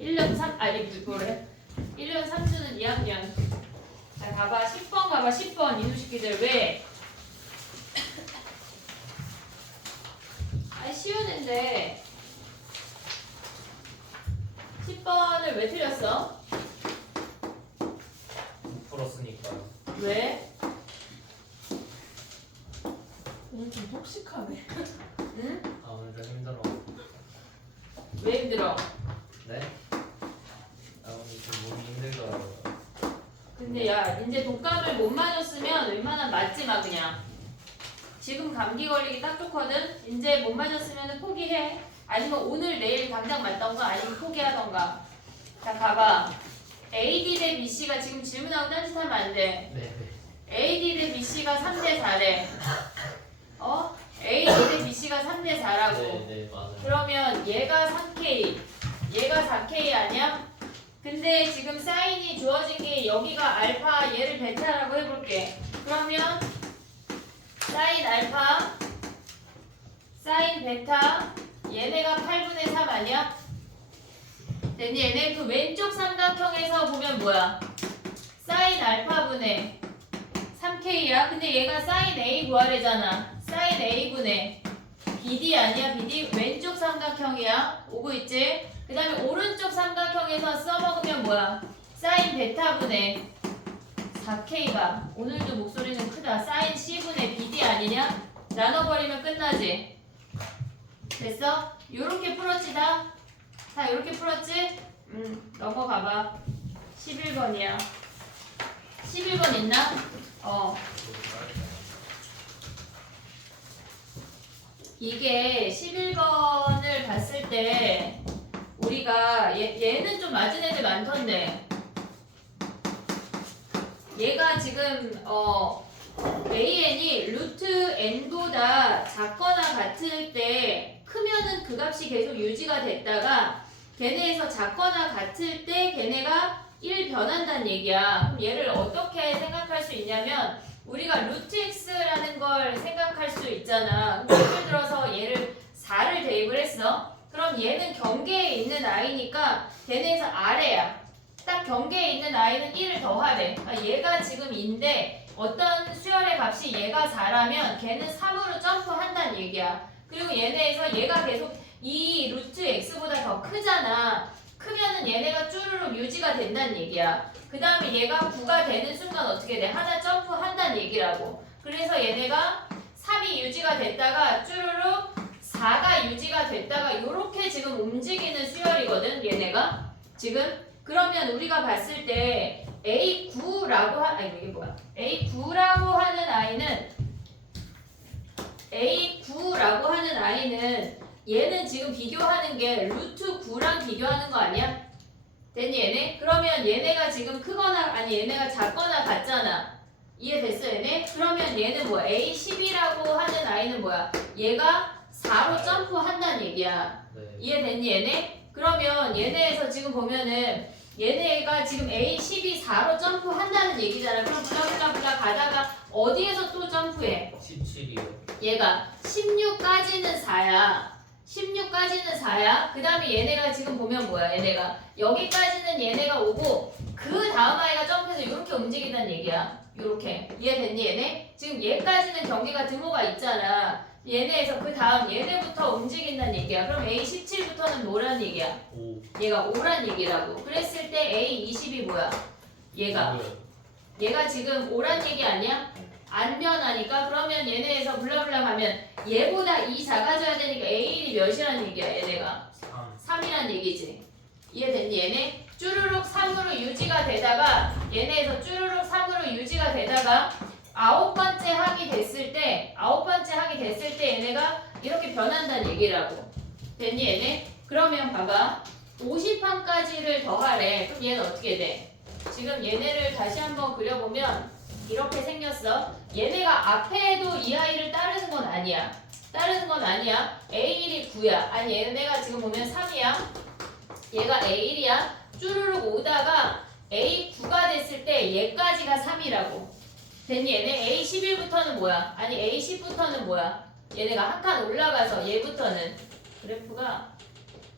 1년 3, 아니 뭐래? 1년 3주는 2학년. 자, 가봐. 10번 가봐. 10번 이놈 새끼들 왜? 아니 쉬운 앤데 10번을 왜 틀렸어? 풀었으니까요. 왜? 오늘 좀 톡식하네. 응? 아 오늘 좀 힘들어. 왜 힘들어? 네? 아 오늘 좀 몸이 힘들더라고요. 근데 야 이제 독감을 못 맞았으면 웬만하면 맞지 마 그냥. 지금 감기 걸리기 딱 좋거든. 이제 못 맞았으면 포기해. 아니면 오늘 내일 당장 맞던가 아니면 포기하던가. 자 가봐. AD 대 BC가 지금 질문하고 딴짓하면 안 돼. 네네. AD 대 BC가 3대 4래. 어? AD 대 BC가 3대 4라고. 네네 맞아요. 그러면 얘가 3K, 얘가 4K 아니야? 근데 지금 사인이 주어진 게 여기가 알파, 얘를 베타라고 해볼게. 그러면 사인 알파, 사인 베타, 얘네가 8분의 3 아니야? 됐니? 얘네 그 왼쪽 삼각형에서 보면 뭐야? 사인 알파분의 3K야. 근데 얘가 사인 A 구하래잖아. 사인 A분의 BD 아니야? BD 왼쪽 삼각형이야. 오고 있지? 그 다음에 오른쪽 삼각형에서 써먹으면 뭐야? 사인 베타분의 4K가 오늘도 목소리는 크다. 사인 C분의 BD 아니냐? 나눠버리면 끝나지? 됐어? 요렇게 풀었지다. 자 요렇게 풀었지? 넘어가봐. 11번이야. 11번 있나? 이게 11번을 봤을 때 우리가 얘는 좀 맞은 애들 많던데 얘가 지금 AN이 루트 n보다 작거나 같을 때 크면은 그 값이 계속 유지가 됐다가 걔네에서 작거나 같을 때 걔네가 1 변한다는 얘기야. 그럼 얘를 어떻게 생각할 수 있냐면 우리가 루트 x라는 걸 생각할 수 있잖아. 예를 들어서 얘를 4를 대입을 했어. 그럼 얘는 경계에 있는 i니까 걔네에서 아래야. 딱 경계에 있는 i는 1을 더하래. 얘가 지금 2인데 어떤 수열의 값이 얘가 4라면 걔는 3으로 점프한다는 얘기야. 그리고 얘네에서 얘가 계속 이 루트 x보다 더 크잖아. 크면은 얘네가 쭈루룩 유지가 된다는 얘기야. 그 다음에 얘가 9가 되는 순간 어떻게 돼? 하나 점프한다는 얘기라고. 그래서 얘네가 3이 유지가 됐다가 쭈루룩 4가 유지가 됐다가 요렇게 지금 움직이는 수열이거든 얘네가 지금. 그러면 우리가 봤을 때 A9라고 이게 뭐야? A9라고 하는 아이는 얘는 지금 비교하는 게 루트 9랑 비교하는 거 아니야? 됐니 얘네? 그러면 얘네가 지금 크거나 아니 얘네가 작거나 같잖아. 이해됐어 얘네? 그러면 얘는 뭐야? A10이라고 하는 아이는 뭐야? 얘가 4로 점프한다는 얘기야. 네. 이해됐니 얘네? 그러면 얘네에서 지금 보면은 얘네가 지금 A10이 4로 점프한다는 얘기잖아. 그럼 블라블라블라 가다가 어디에서 또 점프해? 17이요. 얘가 16까지는 4야. 16까지는 4야. 그 다음에 얘네가 지금 보면 뭐야? 얘네가 여기까지는 얘네가 오고 그 다음 아이가 점프해서 이렇게 움직인다는 얘기야. 이렇게. 이해됐니 얘네? 지금 얘까지는 경계가 등호가 있잖아. 얘네에서 그 다음 얘네부터 움직인다는 얘기야. 그럼 A17부터는 뭐라는 얘기야? 5. 얘가 5란 얘기라고. 그랬을 때 A20이 뭐야? 얘가 지금 5란 얘기 아니야? 안 변하니까. 그러면 얘네에서 블라블라 가면 얘보다 2 작아져야 되니까 A1이 몇이라는 얘기야 얘네가? 3이란 얘기지. 이해됐니 얘네? 쭈루룩 3으로 유지가 되다가 얘네에서 쭈루룩 3으로 유지가 되다가 아홉 번째 항이 됐을 때 얘네가 이렇게 변한다는 얘기라고. 됐니 얘네? 그러면 봐봐. 50항까지를 더하래. 그럼 얘는 어떻게 돼? 지금 얘네를 다시 한번 그려보면 이렇게 생겼어. 얘네가 앞에도 이 아이를 따르는 건 아니야. A1이 9야. 아니 얘네가 지금 보면 3이야. 얘가 A1이야. 쭈루룩 오다가 A9가 됐을 때 얘까지가 3이라고. 됐니? 얘네 A11부터는 뭐야? 아니 A10부터는 뭐야? 얘네가 한 칸 올라가서 얘부터는 그래프가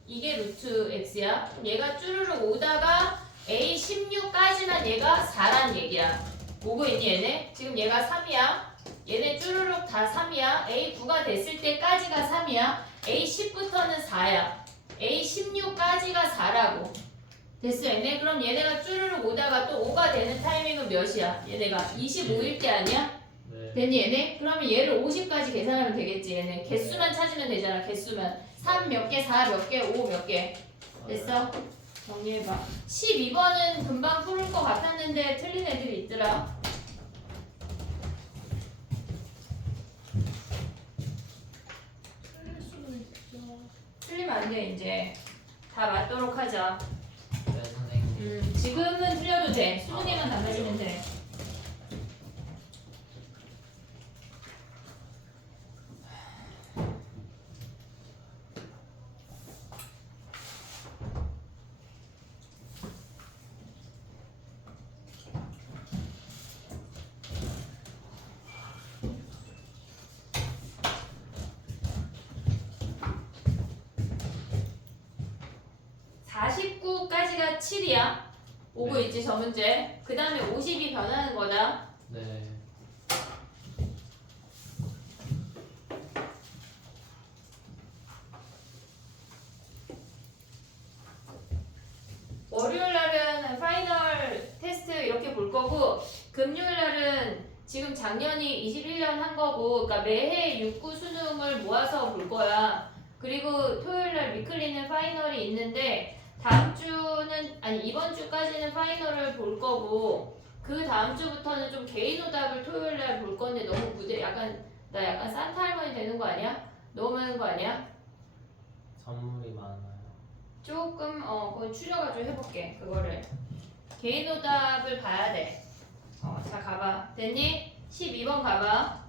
이게 루트 x야. 얘가 쭈르륵 오다가 a16까지만 얘가 4란 얘기야. 오고 있니 얘네? 지금 얘가 3이야. 얘네 쭈르륵 다 3이야. a9가 됐을 때까지가 3이야. a10부터는 4야. a16까지가 4라고. 됐어 얘네? 그럼 얘네가 쭈르륵 오다가 또 5가 되는 타이밍은 몇이야? 얘네가 25일 때 아니야? 네. 됐니 얘네? 그러면 얘를 50까지 계산하면 되겠지 얘네. 개수만 찾으면 되잖아 개수만. 3 몇 개, 4 몇 개, 5 몇 개. 됐어? 정리해봐. 12번은 금방 풀을 것 같았는데 틀린 애들이 있더라. 틀릴 수도 있죠. 틀리면 안 돼 이제. 다 맞도록 하자. 네, 선생님. 지금은 틀려도 돼. 수능에만 달라지면 돼. (49까지가) 7이야. 오고 네. 있지 저 문제. 그 다음에 50이 변하는 거다. 네. 월요일 날은 파이널 테스트 이렇게 볼 거고 금요일 날은 지금 작년이 21년 한 거고 그러니까 매해 6구 수능을 모아서 볼 거야. 그리고 토요일 날 위클리는 파이널이 있는데 다음 주는 아니 이번 주까지는 파이널을 볼 거고 그 다음 주부터는 좀 개인 오답을 토요일 날 볼 건데 너무 무대 나 약간 산타 할머니 되는 거 아니야? 너무 많은 거 아니야? 선물이 많아요. 조금 그건 추려가지고 해볼게 그거를 개인 오답을 봐야 돼. 자 가봐. 됐니? 12번 가봐.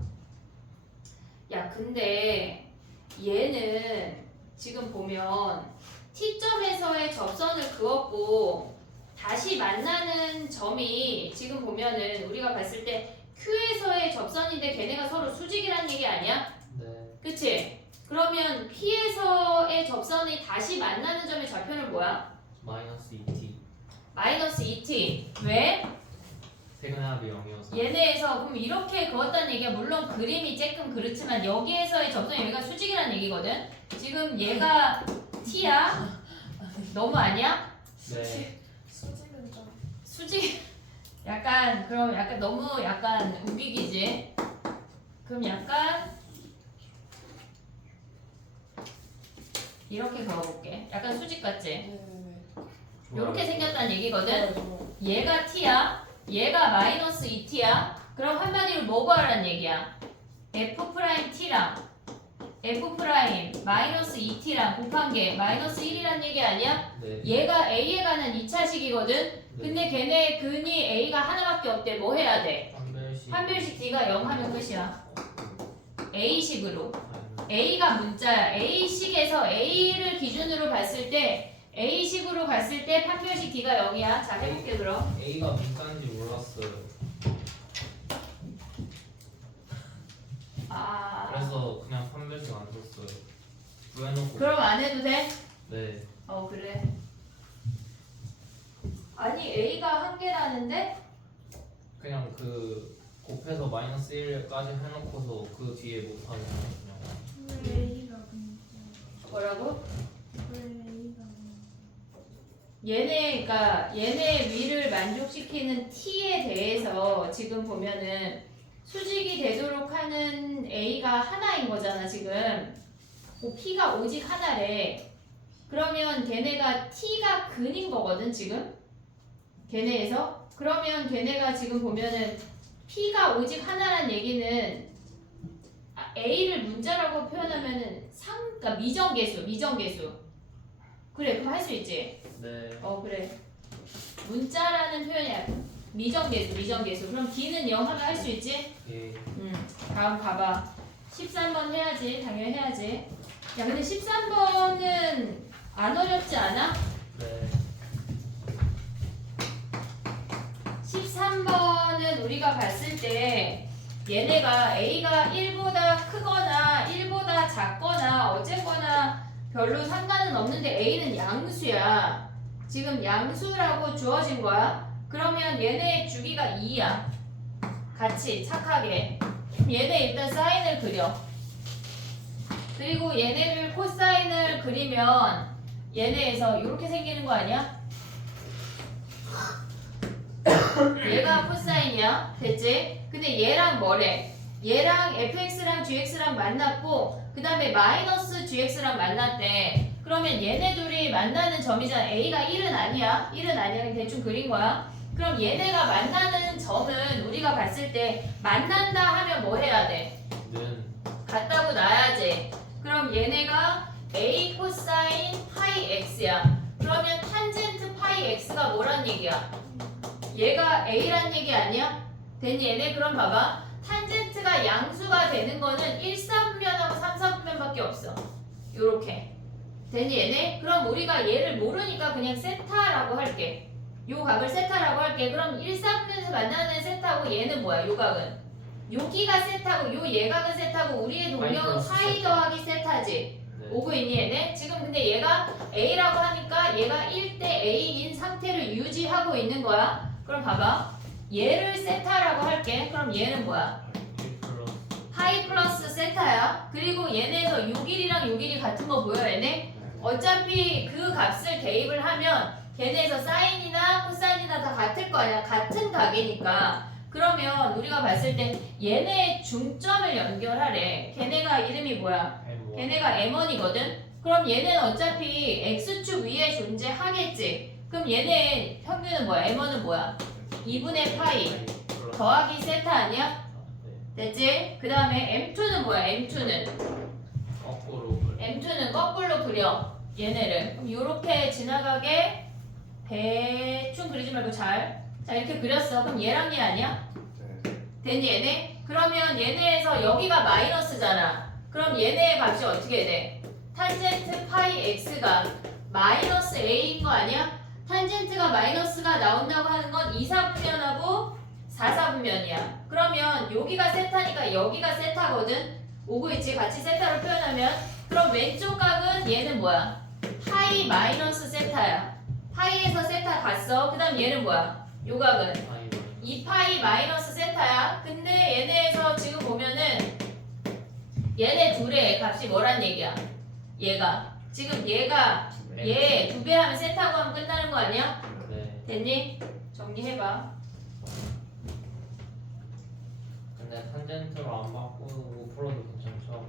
야 근데 얘는 지금 보면 T점에서의 접선을 그었고 다시 만나는 점이 지금 보면은 우리가 봤을 때 Q에서의 접선인데 걔네가 서로 수직이란 얘기 아니야? 네. 그치? 그러면 P에서의 접선이 다시 만나는 점의 좌표는 뭐야? 마이너스 2t. 마이너스 2t. 왜? 세근합이 0이어서. 얘네에서 그럼 이렇게 그었다는 얘기야. 물론 그림이 조금 그렇지만 여기에서의 접선이 여기가 수직이라는 얘기거든. 지금 얘가 t야. 너무 아니야? 네. 수직은 좀. 수직. 약간 그럼 약간 너무 약간 우기기지. 그럼 약간 이렇게 그어볼게. 약간 수직 같지? 네. 이렇게 생겼다는 얘기거든. 좋아요. 얘가 t야. 얘가 마이너스 2t야. 그럼 한마디로 뭐 구하라는 얘기야? f't랑 f' 마이너스 2t랑 곱한 게 마이너스 1이란 얘기 아니야? 네. 얘가 a에 관한 2차식이거든. 근데 걔네 근이 a가 하나밖에 없대. 뭐 해야 돼? 판별식. 판별식 d가 0 하면 끝이야. a식으로. 마이너스. a가 문자야. a식에서 a를 기준으로 봤을 때 a식으로 갔을 때 판별식 d가 0이야. 자 해볼게 그럼. A가 문자인지 몰랐어요. 그래서 그냥 판별식 안 썼어요. 구해놓고. 그럼 안 해도 돼? 네. 그래. 아니 a가 한 개라는데? 그냥 그 곱해서 마이너스 1까지 해놓고서 그 뒤에 못하는 그냥. 왜 A가 문제? 뭐라고? 왜 A가 문제? 그러니까 얘네 위를 만족시키는 t에 대해서 지금 보면은 수직이 되도록 하는 a가 하나인 거잖아 지금. p가 오직 하나래. 그러면 걔네가 t가 근인 거거든 지금. 걔네에서. 그러면 걔네가 지금 보면은 p가 오직 하나란 얘기는 a를 문자라고 표현하면은 그러니까 미정계수. 그래 그럼 할 수 있지. 네. 그래. 문자라는 표현이야. 미정계수. 그럼 d는 0 하면 할 수 있지? 예. 다음 봐봐. 13번 해야지. 당연히 해야지. 야 근데 13번은 안 어렵지 않아? 네. 13번은 우리가 봤을 때 얘네가 a가 1보다 크거나 1보다 작거나 어쨌거나 별로 상관은 없는데 A는 양수야. 지금 양수라고 주어진 거야. 그러면 얘네의 주기가 2야. 같이 착하게. 얘네 일단 사인을 그려. 그리고 얘네를 코사인을 그리면 얘네에서 이렇게 생기는 거 아니야? 얘가 코사인이야. 됐지? 근데 얘랑 뭐래? 얘랑 fx랑 gx랑 만났고 그 다음에 마이너스 gx랑 만났대. 그러면 얘네 둘이 만나는 점이잖아. a가 1은 아니야. 1은 아니야. 그냥 대충 그린 거야. 그럼 얘네가 만나는 점은 우리가 봤을 때 만난다 하면 뭐 해야 돼? 는 같다고 놔야지. 그럼 얘네가 a 코사인 파이 x야. 그러면 탄젠트 파이 x가 뭐란 얘기야? 얘가 a란 얘기 아니야? 됐니 얘네? 그럼 봐봐. 탄젠트가 양수가 되는 거는 1사분면하고 3사분면밖에 없어. 요렇게. 됐니 얘네? 그럼 우리가 얘를 모르니까 그냥 세타라고 할게. 요 각을 세타라고 할게. 그럼 1사분면에서 만나는 세타고 얘는 뭐야? 요 각은? 여기가 세타고 요 얘각은 세타고 우리의 동력은 파이 더하기 세타지. 네. 오고 있니 얘네? 지금 근데 얘가 A라고 하니까 얘가 1대 A인 상태를 유지하고 있는 거야. 그럼 봐봐. 얘를 세타라고 할게. 그럼 얘는 뭐야? 1 플러스 파이 플러스 세타야. 그리고 얘네에서 6일이랑 6일이 같은 거 보여 얘네? 어차피 그 값을 대입을 하면 걔네에서 사인이나 코사인이나 다 같을 거 아니야. 같은 각이니까. 그러면 우리가 봤을 때 얘네의 중점을 연결하래. 걔네가 이름이 뭐야? M1 걔네가 M1이거든? 그럼 얘는 어차피 X축 위에 존재하겠지. 그럼 얘네 평균은 뭐야? M1은 뭐야? 2분의 파이 플러스 더하기 세타 아니야? 네. 됐지? 그 다음에 M2는 뭐야? M2는 거꾸로 M2는 거꾸로 그려 얘네를. 그럼 요렇게 지나가게 대충 그리지 말고 자 이렇게 그렸어. 그럼 얘랑 얘 아니야? 됐니 얘네? 그러면 얘네에서 여기가 마이너스잖아. 그럼 얘네의 값이 어떻게 돼? 탄젠트 파이 x가 마이너스 a인 거 아니야? 탄젠트가 마이너스가 나온다고 하는 건 2사분면하고 4사분면이야. 그러면 여기가 세타니까 여기가 세타거든? 오고 있지? 같이 세타로 표현하면 그럼 왼쪽 각은 얘는 뭐야? 파이 마이너스 세타야. 파이에서 세타 갔어. 그 다음 얘는 뭐야? 요 각은 2파이 마이너스 세타야. 근데 얘네에서 지금 보면은 얘네 둘의 값이 뭐란 얘기야? 얘가 지금 얘가 얘 2배 하면 세타고 하면 끝나는 거 아니야? 네. 됐니? 정리해봐. 근데 탄젠트로 안 바꾸고 풀어도 괜찮죠?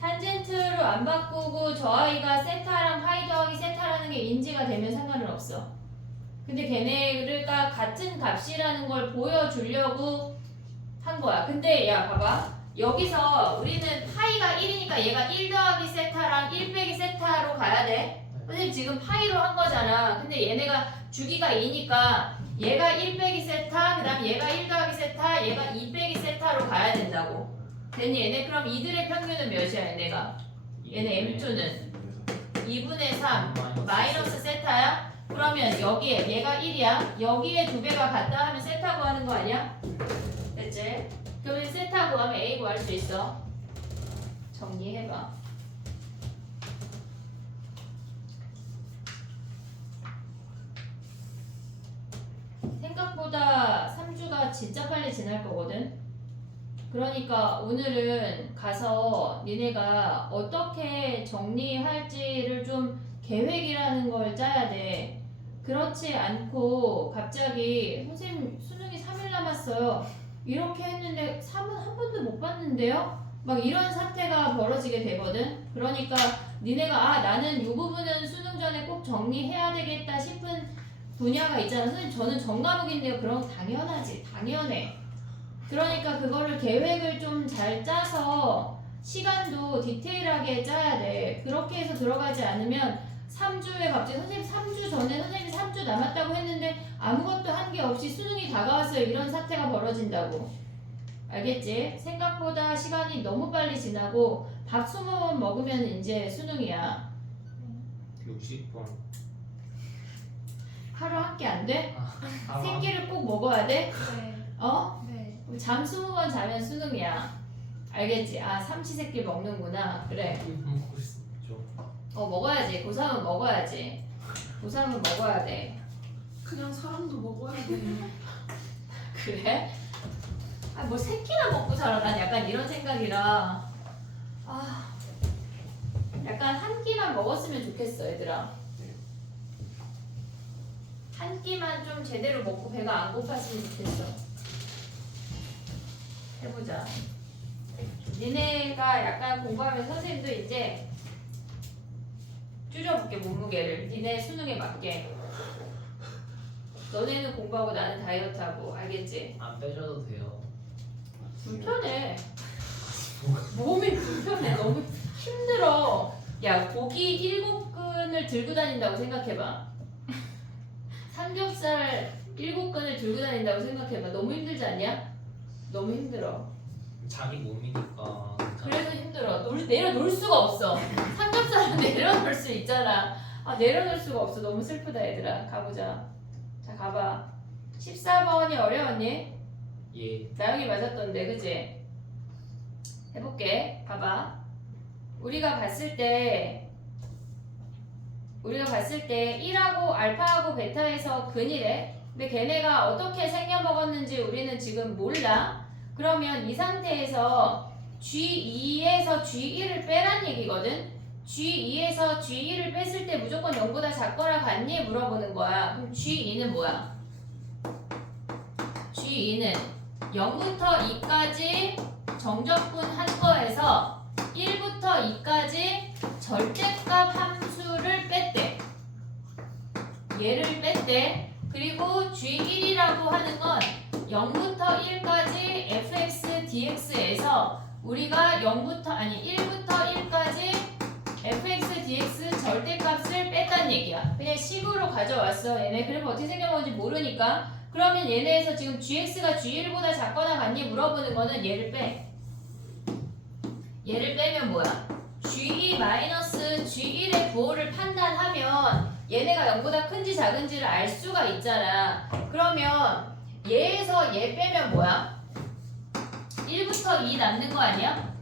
탄젠트로 안 바꾸고 저 아이가 세타랑 파이 더하기 세타라는 게 인지가 되면 상관은 없어. 근데 걔네가 같은 값이라는 걸 보여주려고 한 거야. 근데 야 봐봐. 여기서 우리는 파이가 1이니까 얘가 1 더하기 세타랑 1 빼기 세타로 가야 돼. 선생님 지금 파이로 한 거잖아. 근데 얘네가 주기가 2니까 얘가 1 빼기 세타, 그 다음 얘가 1 더하기 세타, 얘가 2 빼기 세타로 가야 된다고. 됐니 얘네? 그럼 이들의 평균은 몇이야 얘네가? 얘네 M2는 2분의 3 마이너스 세타야? 그러면 여기에 얘가 1이야. 여기에 2배가 같다 하면 세타 구하는 거 아니야? 됐지? 그러면 세타 구하면 A 구할 수 있어. 정리해봐. 생각보다 3주가 진짜 빨리 지날 거거든. 그러니까 오늘은 가서 니네가 어떻게 정리할지를 좀 계획이라는 걸 짜야 돼. 그렇지 않고 갑자기 선생님 수능이 3일 남았어요. 이렇게 했는데 3은 한 번도 못 봤는데요? 막 이런 사태가 벌어지게 되거든. 그러니까 니네가 나는 이 부분은 수능 전에 꼭 정리해야 되겠다 싶은 분야가 있잖아. 선생님 저는 전과목인데요. 그럼 당연하지. 당연해. 그러니까 그거를 계획을 좀 잘 짜서 시간도 디테일하게 짜야 돼. 그렇게 해서 들어가지 않으면 3주에 갑자기 선생님 3주 전에 선생님이 3주 남았다고 했는데 아무것도 한 게 없이 수능이 다가왔어요. 이런 사태가 벌어진다고. 알겠지? 생각보다 시간이 너무 빨리 지나고 밥 20번 먹으면 이제 수능이야. 60번 하루 한 끼 안 돼? 아, 세 끼를 꼭 먹어야 돼? 네. 어? 네. 잠 20번 자면 수능이야. 알겠지? 삼시세끼 먹는구나. 그래. 먹고 싶죠. 먹어야지. 고3은 먹어야지. 고3은 먹어야 돼. 그냥 사람도 먹어야 돼. 그래? 아, 뭐 새끼나 먹고 자라. 난 약간 이런 생각이라. 아, 약간 한 끼만 먹었으면 좋겠어, 얘들아. 한 끼만 좀 제대로 먹고 배가 안 고팠으면 좋겠어. 해보자. 니네가 약간 공부하면 선생님도 이제 줄여볼게, 몸무게를. 니네 수능에 맞게. 너네는 공부하고 나는 다이어트하고. 알겠지? 안 빼셔도 돼요. 불편해. 몸이 불편해. 너무 힘들어. 야, 고기 7근을 들고 다닌다고 생각해봐. 삼겹살 7근을 들고 다닌다고 생각해봐. 너무 힘들지 않냐? 너무 힘들어. 자기 몸이니까. 그래서 힘들어. 내려놓을 수가 없어. 삼겹살은 내려놓을 수 있잖아. 아, 내려놓을 수가 없어. 너무 슬프다, 얘들아. 가보자. 자, 가봐. 14번이 어려웠니? 예. 나영이 맞았던데, 그치? 해볼게. 봐봐. 우리가 봤을 때 1하고 알파하고 베타에서 근이래. 근데 걔네가 어떻게 생겨먹었는지 우리는 지금 몰라. 그러면 이 상태에서 G2에서 G1을 빼란 얘기거든. G2에서 G1을 뺐을 때 무조건 0보다 작거나 같니? 물어보는 거야. 그럼 G2는 뭐야? G2는 0부터 2까지 정적분한 거에서 1부터 2까지 절대값 함수를 뺐대. 얘를 뺐대. 그리고 G1이라고 하는 건 0부터 1까지 fx dx에서 우리가 1부터 1까지 fx dx 절대값을 뺐단 얘기야. 그냥 식으로 가져왔어. 얘네 그래서 어떻게 생겨먹는지 모르니까. 그러면 얘네에서 지금 gx가 g1보다 작거나 같니 물어보는 거는 얘를 빼. 얘를 빼면 뭐야? g2-g1의 부호를 판단하면 얘네가 0보다 큰지 작은지를 알 수가 있잖아. 그러면 얘에서 얘 빼면 뭐야? 1부터 2 남는 거 아니야?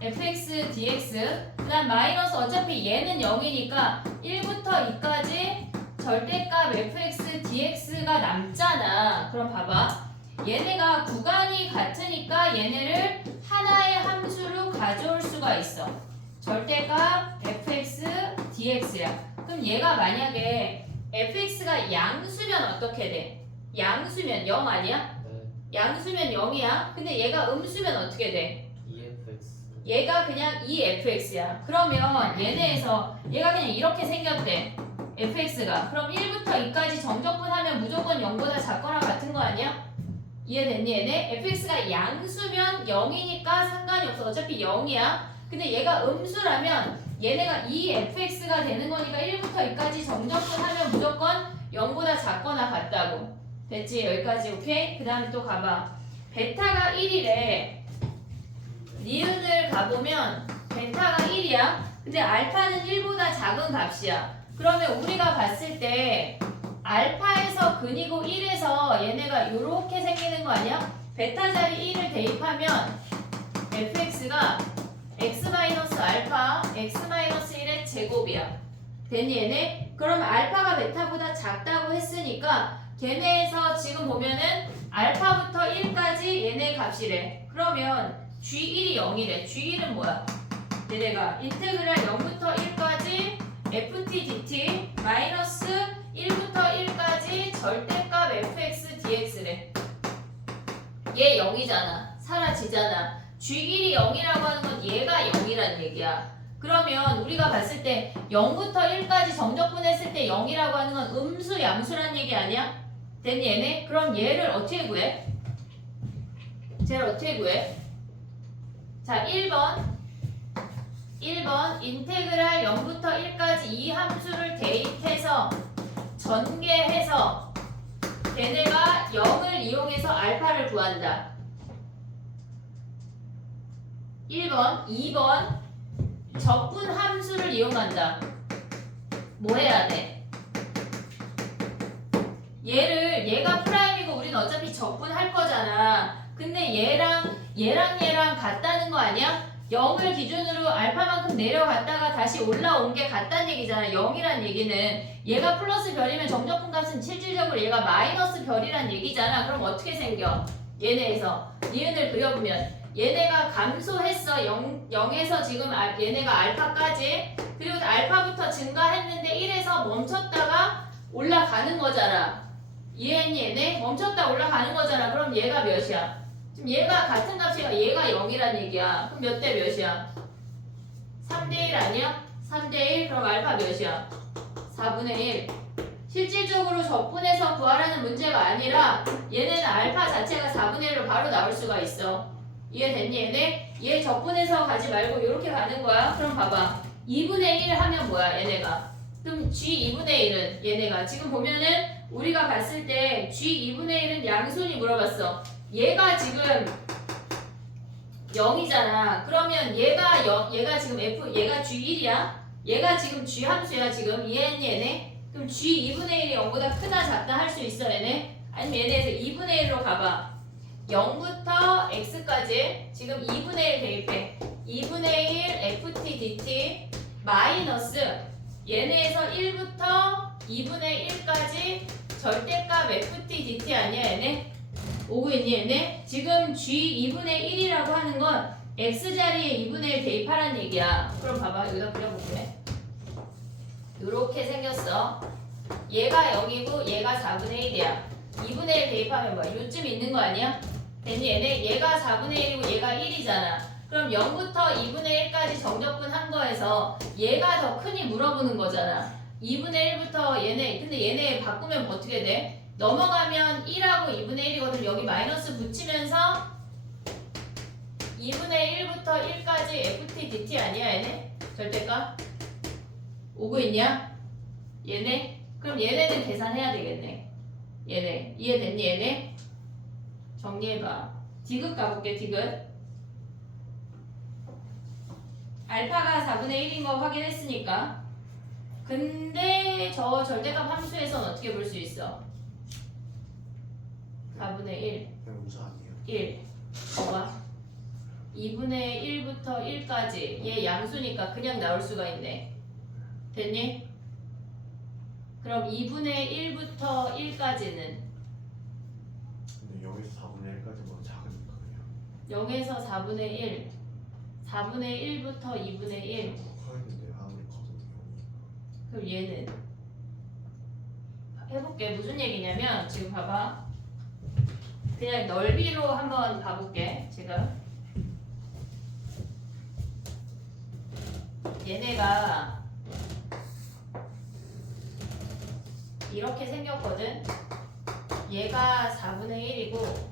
fx dx 그 다음 마이너스 어차피 얘는 0이니까 1부터 2까지 절대값 fx dx가 남잖아. 그럼 봐봐. 얘네가 구간이 같으니까 얘네를 하나의 함수로 가져올 수가 있어. 절대값 fx dx야. 그럼 얘가 만약에 fx가 양수면 어떻게 돼? 양수면 0 아니야? 네. 양수면 0이야. 근데 얘가 음수면 어떻게 돼? EFX. 얘가 그냥 2fx야. 그러면 얘네에서 얘가 그냥 이렇게 생겼대. fx가. 그럼 1부터 2까지 정적분하면 무조건 0보다 작거나 같은 거 아니야? 이해됐니 얘네? fx가 양수면 0이니까 상관이 없어. 어차피 0이야. 근데 얘가 음수라면 얘네가 2fx가 되는 거니까 1부터 2까지 정적분하면 무조건 0보다 작거나 같다고. 됐지? 여기까지 오케이? 그 다음에 또 가봐. 베타가 1이래. 니은을 가보면 베타가 1이야. 근데 알파는 1보다 작은 값이야. 그러면 우리가 봤을 때 알파에서 근이고 1에서 얘네가 이렇게 생기는 거 아니야? 베타 자리 1을 대입하면 fx가 x-알파 x-1의 제곱이야. 됐니 얘네? 그럼 알파가 베타보다 작다고 했으니까 걔네에서 지금 보면은 알파부터 1까지 얘네 값이래. 그러면 G1이 0이래. G1은 뭐야? 얘네가 인테그랄 0부터 1까지 ft dt 마이너스 1부터 1까지 절대값 fx dx래. 얘 0이잖아. 사라지잖아. G1이 0이라고 하는 건 얘가 0이란 얘기야. 그러면 우리가 봤을 때 0부터 1까지 정적분했을 때 0이라고 하는 건 음수, 양수란 얘기 아니야? 됐니 얘네? 그럼 얘를 어떻게 구해? 쟤를 어떻게 구해? 자, 1번 인테그랄 0부터 1까지 이 함수를 대입해서 전개해서 걔네가 0을 이용해서 알파를 구한다. 1번, 2번 적분 함수를 이용한다. 뭐 해야 돼? 얘가 프라임이고 우리는 어차피 적분할 거잖아. 근데 얘랑 같다는 거 아니야? 0을 기준으로 알파만큼 내려갔다가 다시 올라온 게 같다는 얘기잖아. 0이란 얘기는 얘가 플러스 별이면 정적분 값은 실질적으로 얘가 마이너스 별이란 얘기잖아. 그럼 어떻게 생겨? 얘네에서 니은을 그려보면 얘네가 감소했어. 0에서 지금 얘네가 알파까지. 그리고 알파부터 증가했는데 1에서 멈췄다가 올라가는 거잖아. 이해했니? 얘네? 멈췄다 올라가는 거잖아. 그럼 얘가 몇이야? 지금 얘가 같은 값이야. 얘가 0이란 얘기야. 그럼 몇 대 몇이야? 3대1 아니야? 3대1. 그럼 알파 몇이야? 4분의 1. 실질적으로 적분해서 구하라는 문제가 아니라 얘네는 알파 자체가 4분의 1로 바로 나올 수가 있어. 이해됐니 얘네? 얘 적분해서 가지 말고 이렇게 가는 거야. 그럼 봐봐. 2분의 1 하면 뭐야 얘네가? 그럼 G 2분의 1은 얘네가 지금 보면은 우리가 봤을 때 G 2분의 1은 양순이 물어봤어. 얘가 지금 0이잖아. 그러면 얘가 지금 얘가 G1이야. 얘가 지금 G 함수야 지금. 이해했니 얘네? 그럼 G 2분의 1이 0보다 크다 작다 할 수 있어 얘네? 아니면 얘네에서 2분의 1로 가봐. 0부터 x까지 지금 2분의 1 대입해. 2분의 1 ft dt 마이너스 얘네에서 1부터 2분의 1까지 절대값 ft dt 아니야 얘네? 오고 있니 얘네? 지금 g 2분의 1이라고 하는 건 x자리에 2분의 1 대입하라는 얘기야. 그럼 봐봐 여기다 그려볼게. 요렇게 생겼어. 얘가 0이고 얘가 4분의 1이야. 2분의 1 대입하면 뭐야? 요쯤 있는 거 아니야? 됐니 얘네? 얘가 4분의 1이고 얘가 1이잖아. 그럼 0부터 2분의 1까지 정적분 한 거에서 얘가 더 크니 물어보는 거잖아. 2분의 1부터 얘네, 근데 얘네 바꾸면 어떻게 돼? 넘어가면 1하고 2분의 1이거든. 여기 마이너스 붙이면서 2분의 1부터 1까지 ft dt 아니야 얘네? 절대값? 오고 있냐? 얘네? 그럼 얘네는 계산해야 되겠네. 얘네 이해됐니 얘네? 정리해봐. 디귿 가볼게. 디귿 알파가 4분의 1인 거 확인했으니까. 근데 저 절대값 함수에선 어떻게 볼 수 있어? 4분의 1 명사 아니에요? 1 봐봐. 2분의 1부터 1까지 얘 양수니까 그냥 나올 수가 있네. 됐니? 그럼 2분의 1부터 1까지는 근데 여기서 4분의 1까지보다 작으니까 그냥 0에서 4분의 1 4분의 1부터 2분의 1 커있는데 아무리 커도 0이니까. 그럼 얘는 해볼게. 무슨 얘기냐면 지금 봐봐. 그냥 넓이로 한번 봐볼게. 지금 얘네가 이렇게 생겼거든. 얘가 4분의 1이고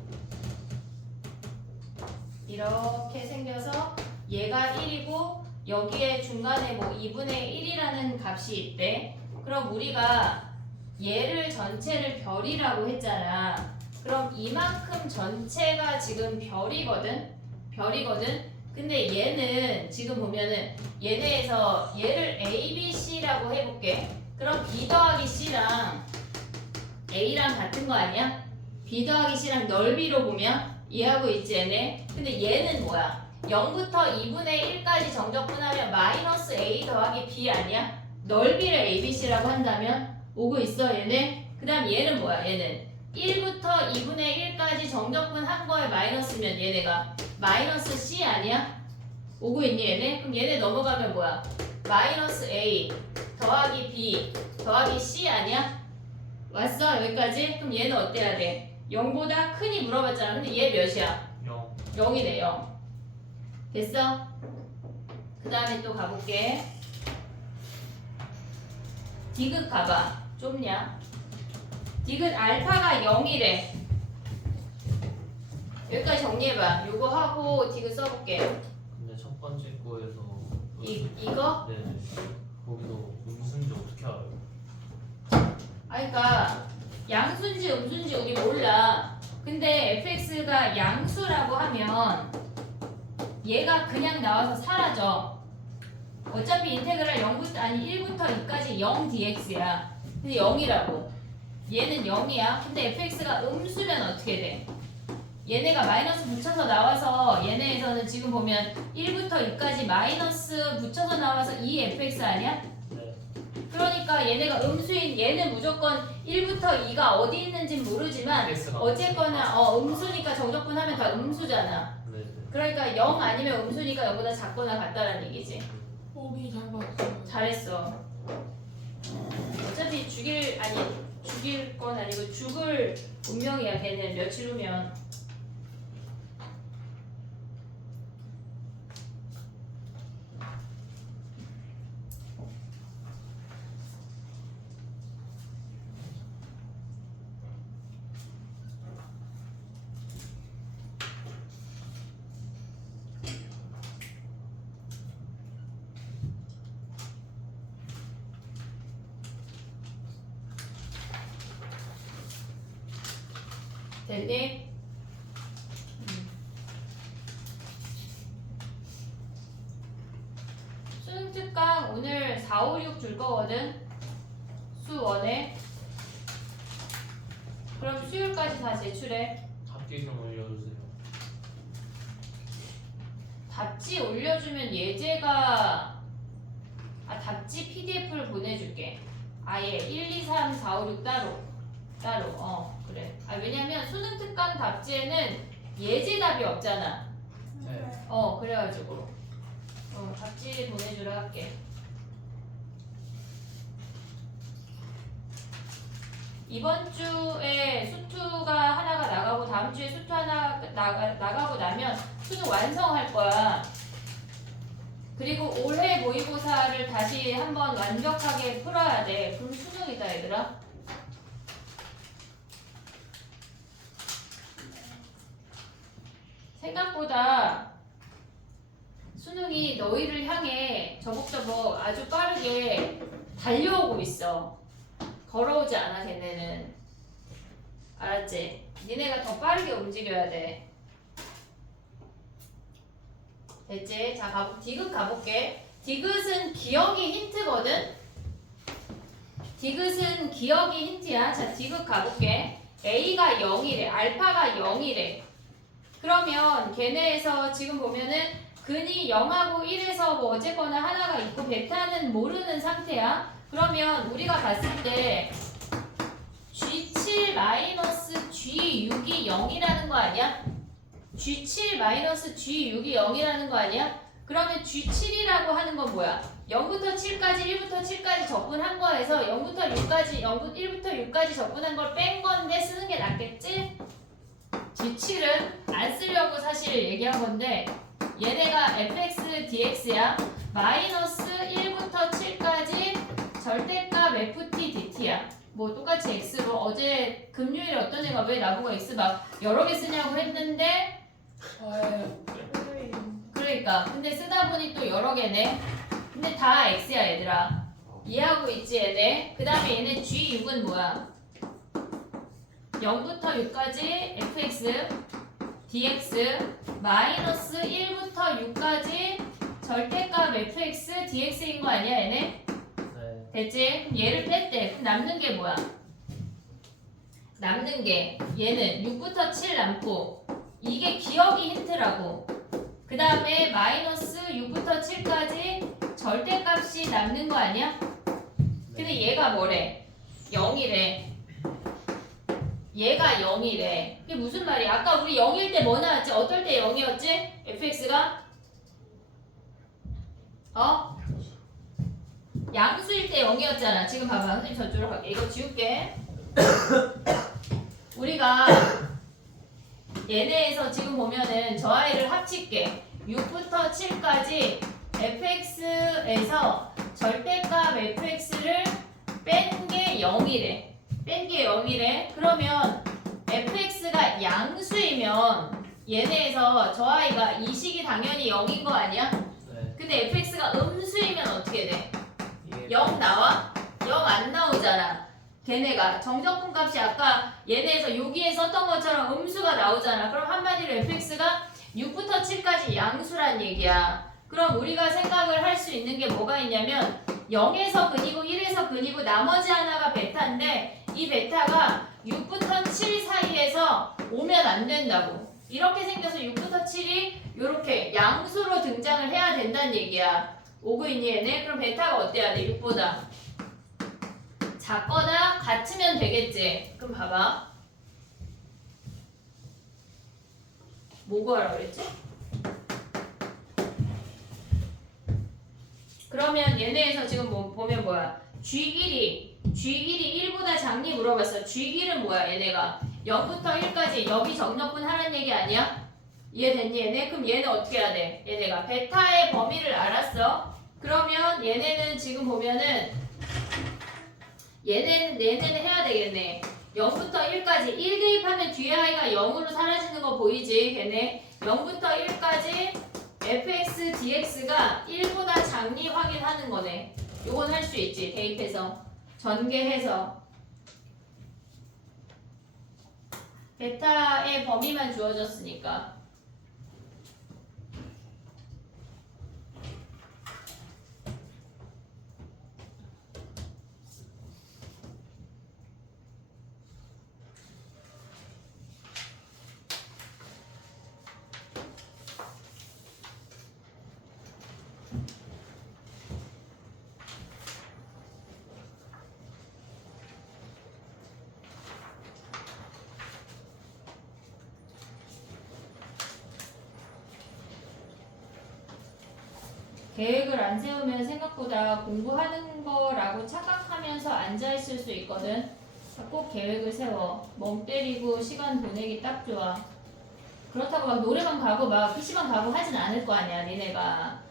이렇게 생겨서 얘가 1이고 여기에 중간에 뭐 2분의 1이라는 값이 있대. 그럼 우리가 얘를 전체를 별이라고 했잖아. 그럼 이만큼 전체가 지금 별이거든. 근데 얘는 지금 보면은 얘네에서 얘를 A, B, C라고 해볼게. 그럼 B 더하기 C랑 A랑 같은 거 아니야? B 더하기 C랑 넓이로 보면 이해하고 있지 얘네? 근데 얘는 뭐야? 0부터 2분의 1까지 정적분하면 마이너스 A 더하기 B 아니야? 넓이를 ABC라고 한다면 오고 있어 얘네? 그 다음 얘는 뭐야? 얘는 1부터 2분의 1까지 정적분 한 거에 마이너스면 얘네가 마이너스 C 아니야? 오고 있니 얘네? 그럼 얘네 넘어가면 뭐야? 마이너스 A 더하기 B 더하기 C 아니야? 왔어 여기까지? 그럼 얘는 어때야 돼? 0보다 크니 물어봤잖아. 근데 얘 몇이야? 0. 0이네 0. 됐어? 그 다음에 또 가볼게. 디귿 가봐. 좁냐? 디귿 알파가 0이래. 여기까지 정리해봐. 요거 하고 디귿 써볼게. 근데 첫 번째 거에서 이거? 네. 거기서 음수인지 어떻게 알아요? 그러니까 양수인지 음수인지 우리 몰라. 근데 fx가 양수라고 하면 얘가 그냥 나와서 사라져. 어차피 인테그랄 0부터 아니 1부터 2까지 0 dx야. 근데 0이라고. 얘는 0이야. 근데 fx가 음수면 어떻게 돼? 얘네가 마이너스 붙여서 나와서 얘네에서는 지금 보면 1부터 2까지 마이너스 붙여서 나와서 2fx 아니야? 네. 그러니까 얘네가 음수인 얘는 무조건 1부터 2가 어디 있는지 모르지만 X가 어쨌거나 음수니까 정적분 하면 다 음수잖아. 네. 그러니까 0 아니면 음수니까 0보다 작거나 같다라는 얘기지. 오비 잘 봤어요. 잘했어. 어차피 죽일 건 아니고 죽을 운명이야 걔는 며칠 후면. 됐니? 수능 특강 오늘 4, 5, 6 줄 거거든. 수 1에. 그럼 수요일까지 다 제출해. 답지 좀 올려주세요. 답지 올려주면 예제가 답지 PDF를 보내줄게. 아예 1, 2, 3, 4, 5, 6 따로 그래. 왜냐면 수능 특강 답지에는 예제 답이 없잖아. 네. 그래가지고 답지 보내주라 할게. 이번 주에 수투가 하나가 나가고 다음 주에 수투 하나 나가고 나면 수능 완성할 거야. 그리고 올해 모의고사를 다시 한번 완벽하게 풀어야 돼. 그럼 수능이다 얘들아. 생각보다 수능이 너희를 향해 저벅저벅 아주 빠르게 달려오고 있어. 걸어오지 않아 걔네는. 알았지? 니네가 더 빠르게 움직여야 돼. 됐지? 자, 디귿 가볼게. 디귿은 기억이 힌트거든? 디귿은 기억이 힌트야. 자, 디귿 가볼게. A가 0이래. 알파가 0이래. 그러면 걔네에서 지금 보면은 근이 0하고 1에서 뭐 어쨌거나 하나가 있고 베타는 모르는 상태야. 그러면 우리가 봤을 때 G7 G6이 0이라는 거 아니야? G7 G6이 0이라는 거 아니야? 그러면 G7이라고 하는 건 뭐야? 0부터 7까지 1부터 7까지 접근한 거에서 0부터 6까지 1부터 6까지 접근한 걸 뺀 건데 쓰는 게 낫겠지? G7은 안 쓰려고 사실 얘기한 건데 얘네가 fx dx야. 마이너스 1부터 7까지 절대값 ft dt야. 뭐 똑같이 x로 어제 금요일에 어떤 애가 왜 나보고 x 막 여러 개 쓰냐고 했는데 저예요. 그러니까 근데 쓰다 보니 또 여러 개네. 근데 다 x야 얘들아. 이해하고 있지 얘네. 그 다음에 얘네 G6은 뭐야? 0부터 6까지 fx dx 마이너스 1부터 6까지 절대값 fx dx인 거 아니야 얘네? 네. 됐지? 그럼 얘를 뺐대. 그럼 남는 게 뭐야? 남는 게 얘는 6부터 7 남고 이게 기억이 힌트라고. 그 다음에 마이너스 6부터 7까지 절대값이 남는 거 아니야? 근데 얘가 뭐래? 0이래. 얘가 0이래. 이게 무슨 말이야? 아까 우리 0일 때 뭐 나왔지? 어떨 때 0이었지? fx가? 양수일 때 0이었잖아. 지금 봐봐. 선생님 저쪽으로 갈게. 이거 지울게. 우리가 얘네에서 지금 보면은 저 아이를 합칠게. 6부터 7까지 fx에서 절대값 fx를 뺀 게 0이래. 뺀 게 0이래. 그러면 fx가 양수이면 얘네에서 저 아이가 이 식이 당연히 0인 거 아니야? 네. 근데 fx가 음수이면 어떻게 돼? 이게 0 나와? 0 안 나오잖아. 걔네가 정적분 값이 아까 얘네에서 여기에 썼던 것처럼 음수가 나오잖아. 그럼 한마디로 fx가 6부터 7까지 양수란 얘기야. 그럼 우리가 생각을 할 수 있는 게 뭐가 있냐면 0에서 근이고 1에서 근이고 나머지 하나가 베타인데 이 베타가 6부터 7 사이에서 오면 안 된다고. 이렇게 생겨서 6부터 7이 이렇게 양수로 등장을 해야 된다는 얘기야. 오고 있니 얘네? 그럼 베타가 어때야 돼? 6보다 작거나 같으면 되겠지. 그럼 봐봐. 뭐 구하라고 그랬지? 그러면 얘네에서 지금 뭐 보면 뭐야? G1이 1보다 작니 물어봤어. G1은 뭐야 얘네가? 0부터 1까지 여기 정렬분 하라는 얘기 아니야? 이해됐니 얘네? 그럼 얘는 어떻게 해야 돼? 얘네가 베타의 범위를 알았어. 그러면 얘네는 지금 보면은 얘네는 해야 되겠네. 0부터 1까지 1 대입하면 뒤에 i가 0으로 사라지는 거 보이지? 걔네 0부터 1까지 fx dx가 1보다 작니 확인하는 거네. 요건 할 수 있지. 대입해서 전개해서 베타의 범위만 주어졌으니까. 계획을 안 세우면 생각보다 공부하는 거라고 착각하면서 앉아있을 수 있거든. 꼭 계획을 세워. 멍 때리고 시간 보내기 딱 좋아. 그렇다고 막 노래방 가고 막 PC방 가고 하진 않을 거 아니야 니네가.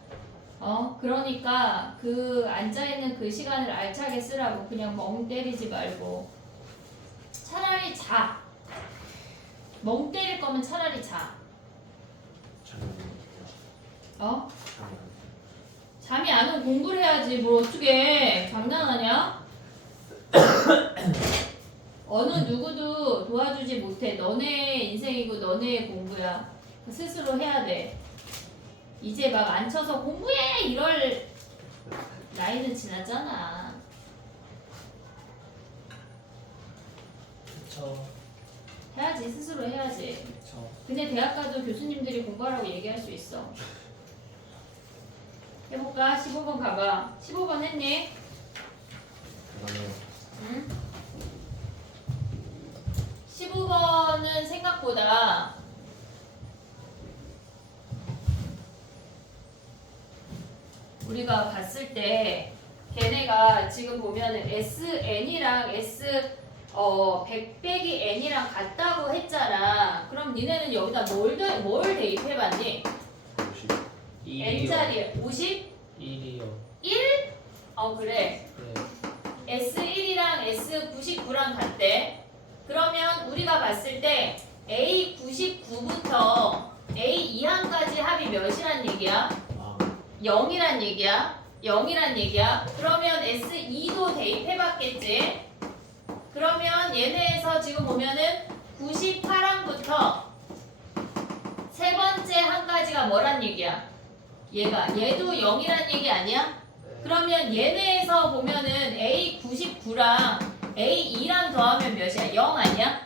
그러니까 그 앉아있는 그 시간을 알차게 쓰라고. 그냥 멍 때리지 말고 차라리 자. 멍 때릴 거면 차라리 자. 자는 잠이 안 오면 공부를 해야지. 뭘 어떻게 장난하냐? 어느 누구도 도와주지 못해. 너네 인생이고 너네의 공부야. 스스로 해야 돼. 이제 막 앉혀서 공부해 이럴 나이는 지났잖아. 그쵸. 해야지. 스스로 해야지. 그쵸. 근데 대학 가도 교수님들이 공부하라고 얘기할 수 있어. 해볼까? 15번 가봐. 15번 했니? 그다음에 응? 15번은 생각보다 우리가 봤을 때 걔네가 지금 보면은 SN이랑 S100 빼기 N이랑 같다고 했잖아. 그럼 니네는 여기다 뭘 대입해봤니? 50 N자리에 50? 1이요. 1? 그래. 네. S1이랑 S99랑 같대. 그러면 우리가 봤을 때 A99부터 A2항까지 합이 몇이란 얘기야? 0이란 얘기야. 0이란 얘기야. 그러면 S2도 대입해봤겠지. 그러면 얘네에서 지금 보면은 98항부터 세 번째 항까지가 뭐란 얘기야? 얘도 0이란 얘기 아니야? 그러면 얘네에서 보면은 A99랑 A2랑 더하면 몇이야? 0 아니야?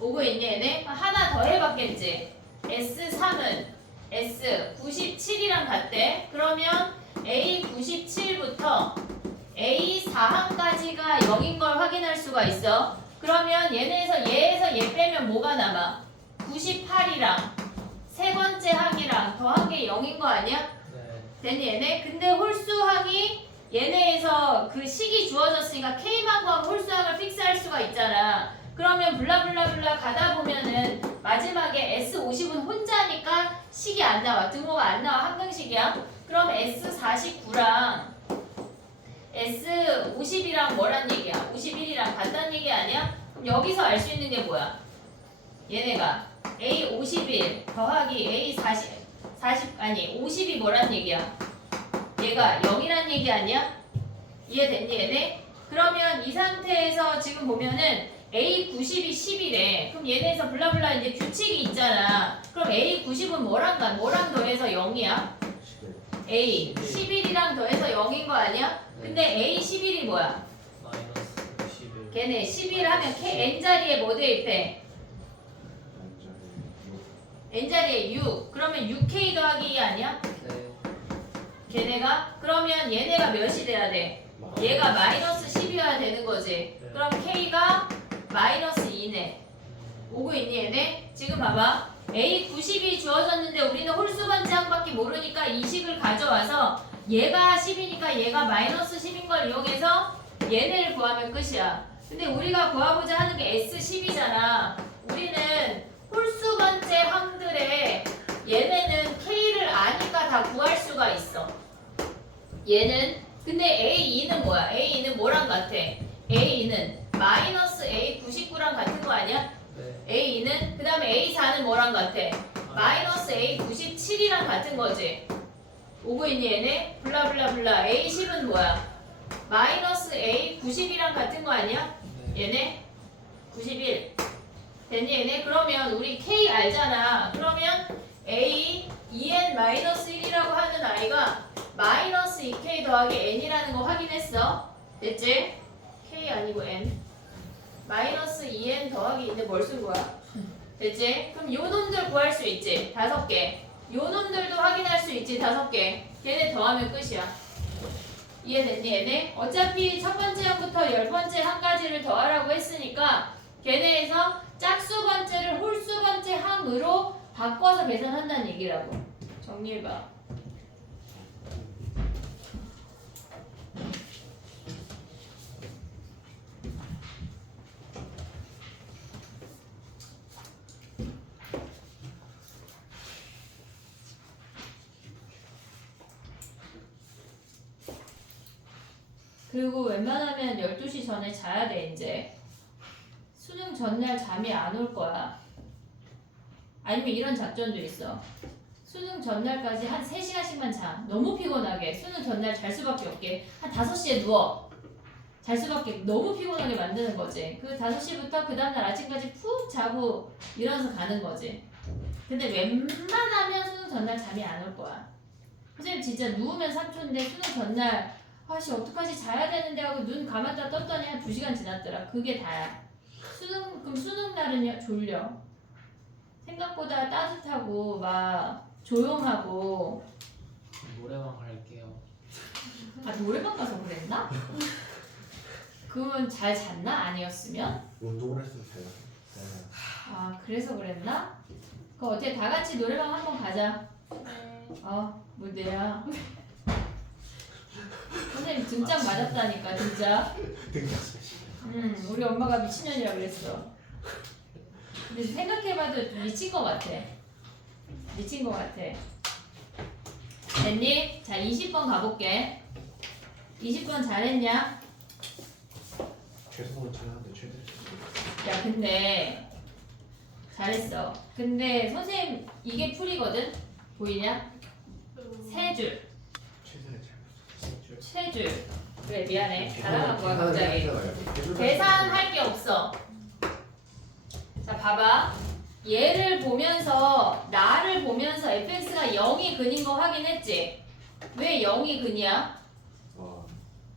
오고 있니 얘네? 하나 더 해봤겠지? S3은 S97이랑 같대. 그러면 A97부터 A4항까지가 0인 걸 확인할 수가 있어. 그러면 얘네에서 얘 빼면 뭐가 남아? 98이랑 세 번째 항이랑 더한 게 0인 거 아니야? 네. 됐니 얘네? 근데 홀수항이 얘네에서 그 식이 주어졌으니까 K만 구하면 홀수항을 픽스할 수가 있잖아. 그러면 블라블라블라 가다 보면은 마지막에 S50은 혼자니까 식이 안 나와. 등호가 안 나와. 항등식이야. 그럼 S49랑 S50이랑 뭐란 얘기야? 51이랑 같다는 얘기 아니야? 그럼 여기서 알 수 있는 게 뭐야? 얘네가 A51 더하기 A40 50이 뭐란 얘기야? 얘가 0이란 얘기 아니야? 이해됐니 얘네? 그러면 이 상태에서 지금 보면은 A90이 10이래. 그럼 얘네에서 블라블라 이제 규칙이 있잖아. 그럼 A90은 뭐랑 더해서 0이야? A11이랑 더해서 0인 거 아니야? 근데 A11이 뭐야? 마이너스 11. 걔네 11 하면 N자리에 뭐 대입해? n자리에 6 그러면 6k 더하기 2 아니야? 네. 걔네가? 그러면 얘네가 몇이 돼야 돼? 얘가 마이너스 10이어야 되는 거지. 그럼 k가 마이너스 2네. 오고 있니 얘네? 지금 봐봐. a 90이 주어졌는데 우리는 홀수 번째항밖에 모르니까 이 식을 가져와서 얘가 10이니까 얘가 마이너스 10인 걸 이용해서 얘네를 구하면 끝이야. 근데 우리가 구하고자 하는 게 S10이잖아. 우리는 홀수 번째 항들의 얘네는 K를 아니까 다 구할 수가 있어. 얘는 근데 A2는 뭐야? A2는 뭐랑 같아? A2는 마이너스 A99랑 같은 거 아니야? 네. A2는 그 다음에 A4는 뭐랑 같아? 마이너스 A97이랑 같은 거지. 오고 있니 얘네? 블라블라블라. A10은 뭐야? 마이너스 A90이랑 같은 거 아니야? 네. 얘네? 91 됐니 얘네? 그러면 우리 K 알잖아. 그러면 A 2n-1이라고 하는 아이가 마이너스 2K 더하기 N이라는 거 확인했어. 됐지? K 아니고 N 마이너스 2N 더하기 인데 뭘 쓴 거야? 됐지? 그럼 요 놈들 구할 수 있지? 5개 요 놈들도 확인할 수 있지? 5개 걔네 더하면 끝이야. 이해됐니 얘네? 어차피 첫 번째 항부터 10번째 한 가지를 더하라고 했으니까 걔네에서 짝수 번째를 홀수 번째 항으로 바꿔서 계산한다는 얘기라고. 정리해봐. 그리고 웬만하면 12시 전에 자야 돼 이제. 수능 전날 잠이 안 올 거야. 아니면 이런 작전도 있어. 수능 전날까지 한 3시간씩만 자. 너무 피곤하게. 수능 전날 잘 수밖에 없게. 한 5시에 누워. 잘 수밖에 너무 피곤하게 만드는 거지. 그 5시부터 그 다음날 아침까지 푹 자고 일어나서 가는 거지. 근데 웬만하면 수능 전날 잠이 안 올 거야. 선생님 진짜 누우면 3초인데 수능 전날 아씨 어떡하지 자야 되는데 하고 눈 감았다 떴더니 한 2시간 지났더라. 그게 다야. 그럼 수능 날은 졸려. 생각보다 따뜻하고 막 조용하고. 노래방 갈게요. 아 노래방 가서 그랬나? 그러면 잘 잤나? 아니었으면? 운동을 했으면 잘 네. 아 그래서 그랬나? 그럼 어떻게 다 같이 노래방 한번 가자. 뭔데야? 선생님 등짝 맞았다니까 진짜. 우리 엄마가 미친년이라 그랬어. 근데 생각해봐도 좀 미친 것 같아. 미친 것 같아. 됐니? 자 20번 가볼게. 20번 잘했냐? 최선을 다하는데 최대를 야 근데 잘했어. 근데 선생님 이게 풀이거든? 보이냐? 세 줄. 최선을 잘. 세 줄. 그래 미안해. 잘하는 거야 갑자기. 계산을 계산할 게 없어. 자 봐봐. 얘를 보면서 나를 보면서 fx가 0이 근인 거 확인했지? 왜 0이 근이야?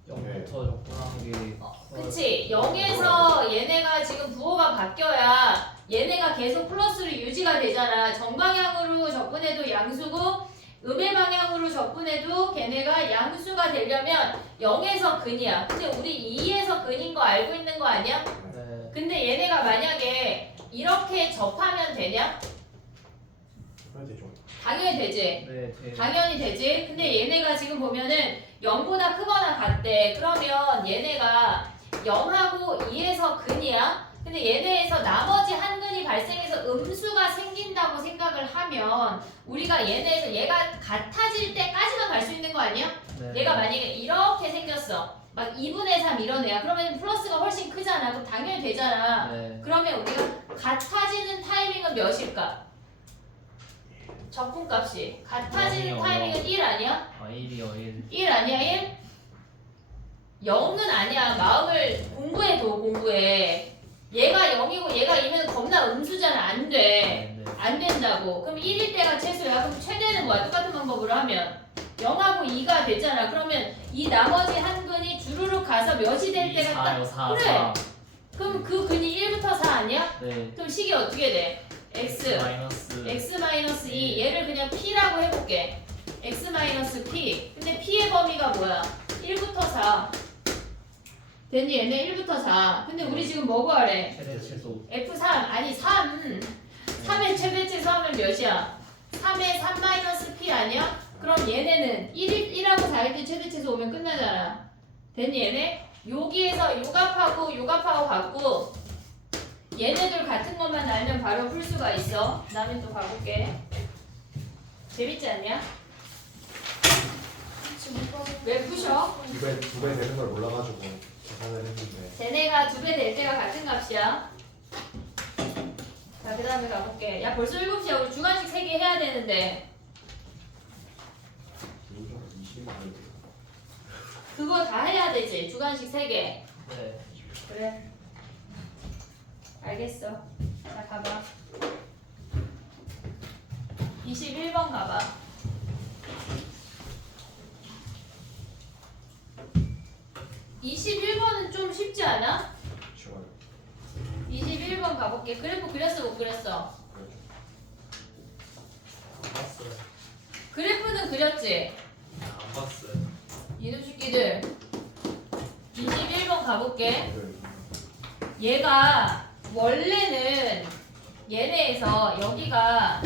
0부터 접근한 게 그치? 0에서 얘네가 지금 부호가 바뀌어야 얘네가 계속 플러스로 유지가 되잖아. 정방향으로 접근해도 양수고 음의 방향으로 접근해도 걔네가 양수가 되려면 0에서 근이야. 근데 우리 2에서 근인 거 알고 있는 거 아니야? 네. 근데 얘네가 만약에 이렇게 접하면 되냐? 해야 되죠. 당연히 되지. 네, 네. 당연히 되지. 근데 얘네가 지금 보면은 0보다 크거나 같대. 그러면 얘네가 0하고 2에서 근이야. 근데 얘네에서 나머지 한 근이 발생해서 음수가 생긴다고 생각을 하면 우리가 얘네에서 얘가 같아질 때까지만 갈 수 있는 거 아니야? 네. 얘가 만약에 이렇게 생겼어. 막 2분의 3 이런 애야. 그러면 플러스가 훨씬 크잖아. 그럼 당연히 되잖아. 네. 그러면 우리가 같아지는 타이밍은 몇일까? 적분값이. 같아지는 영이요, 타이밍은 1 아니야? 1이요 1. 1 아니야 1? 0은 아니야. 마음을 공부해. 얘가 0이고 얘가 2면 겁나 음수잖아. 안 돼. 네. 안 된다고. 그럼 1일 때가 최소야. 그럼 최대는 뭐야? 똑같은 방법으로 하면 0하고 2가 되잖아. 그러면 이 나머지 한 근이 주르륵 가서 몇이 될 때가 딱 4요 4. 그래. 그럼 그 근이 1부터 4 아니야? 네. 그럼 식이 어떻게 돼? x 마이너스 x 2 얘를 그냥 p라고 해볼게. x p. 근데 p의 범위가 뭐야? 1부터 4. 됐니? 얘네 1부터 4. 근데 우리 지금 뭐 구하래? 최대 최소 F3 아니 3. 3의 최대치수 하면 몇이야? 3의 3 p 아니야? 그럼 얘네는 1하고 4일 때 최대치수 오면 끝나잖아. 됐니 얘네? 여기에서 요값하고 요값하고 같고 얘네들 같은 것만 알면 바로 풀 수가 있어. 다음에 또 가볼게. 재밌지 않냐? 왜 푸셔? 두배 되는 걸 몰라가지고 계산을 했는데 쟤네가 2배 될 때가 같은 값이야. 자, 그 다음에 가볼게. 야, 벌써 7시야. 우리 주간식 3개 해야 되는데. 이거 20만 원. 그거 다 해야 되지. 주간식 3개. 네 그래. 알겠어. 자, 가봐. 21번 가봐. 21번은 좀 쉽지 않아? 쉬워요. 21번 가볼게. 그래프 그렸어, 못 그렸어? 안 봤어요 그래프는 그렸지? 안 봤어요 이놈 새끼들. 21번 가볼게. 이거 얘가 원래는 얘네에서 여기가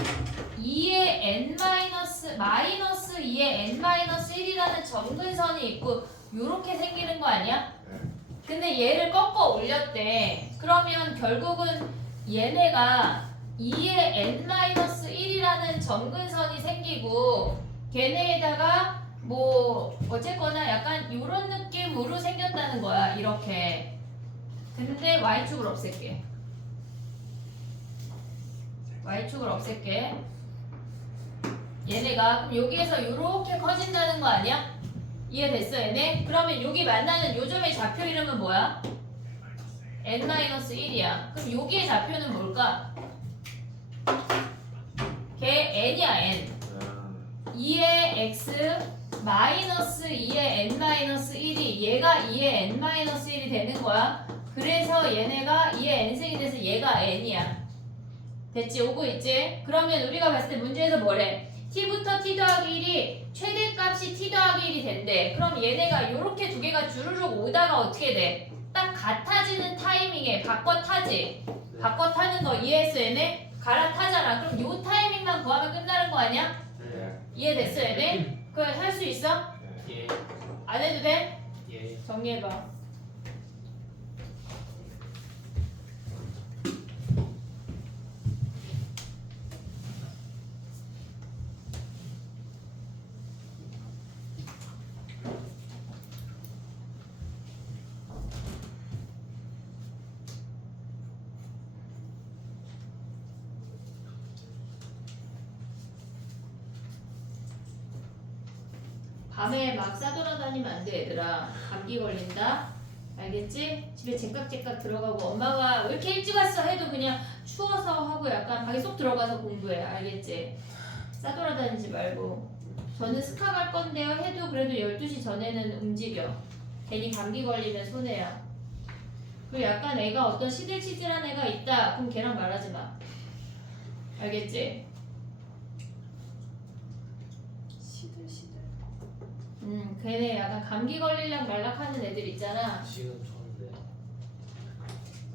2의 n 마이너스 2의 n-1이라는 점근선이 있고 요렇게 생기는 거 아니야? 네. 근데 얘를 꺾어 올렸대. 그러면 결국은 얘네가 2의 n-1이라는 점근선이 생기고 걔네에다가 뭐 어쨌거나 약간 요런 느낌으로 생겼다는 거야. 이렇게. 근데 y축을 없앨게. y축을 없앨게. 얘네가 그럼 여기에서 요렇게 커진다는 거 아니야? 이해됐어 얘네? 그러면 여기 만나는 요점의 좌표 이름은 뭐야? n-1이야. 그럼 여기의 좌표는 뭘까? 걔 n이야 n. 2의 x 마이너스 2의 n-1이 얘가 2의 n-1이 되는 거야. 그래서 얘네가 2의 n승이 돼서 얘가 n이야. 됐지? 오고 있지? 그러면 우리가 봤을 때 문제에서 뭐래? t부터 t 더하기 1이 최대값이 t 더하기 1이 된대. 그럼 얘네가 요렇게 두 개가 주르륵 오다가 어떻게 돼? 딱 같아지는 타이밍에 바꿔 타지. 바꿔 타는 거 이해했어 얘네? 갈아타잖아. 그럼 요 타이밍만 구하면 끝나는 거 아니야? 네. 이해됐어 얘네? 그거 할 수 있어? 예 안 해도 돼? 예. 정리해봐. 밤에 막 싸돌아다니면 안 돼 얘들아. 감기 걸린다. 알겠지? 집에 째깍째깍 들어가고 엄마가 왜 이렇게 일찍 왔어 해도 그냥 추워서 하고 약간 방에 쏙 들어가서 공부해. 알겠지? 싸돌아다니지 말고. 저는 스카 갈 건데요 해도 그래도 12시 전에는 움직여. 괜히 감기 걸리면 손해야. 그리고 약간 애가 어떤 시들시들한 애가 있다. 그럼 걔랑 말하지 마. 알겠지? 걔네 약간 감기 걸리려고 말락하는 애들 있잖아. 지금 좋은데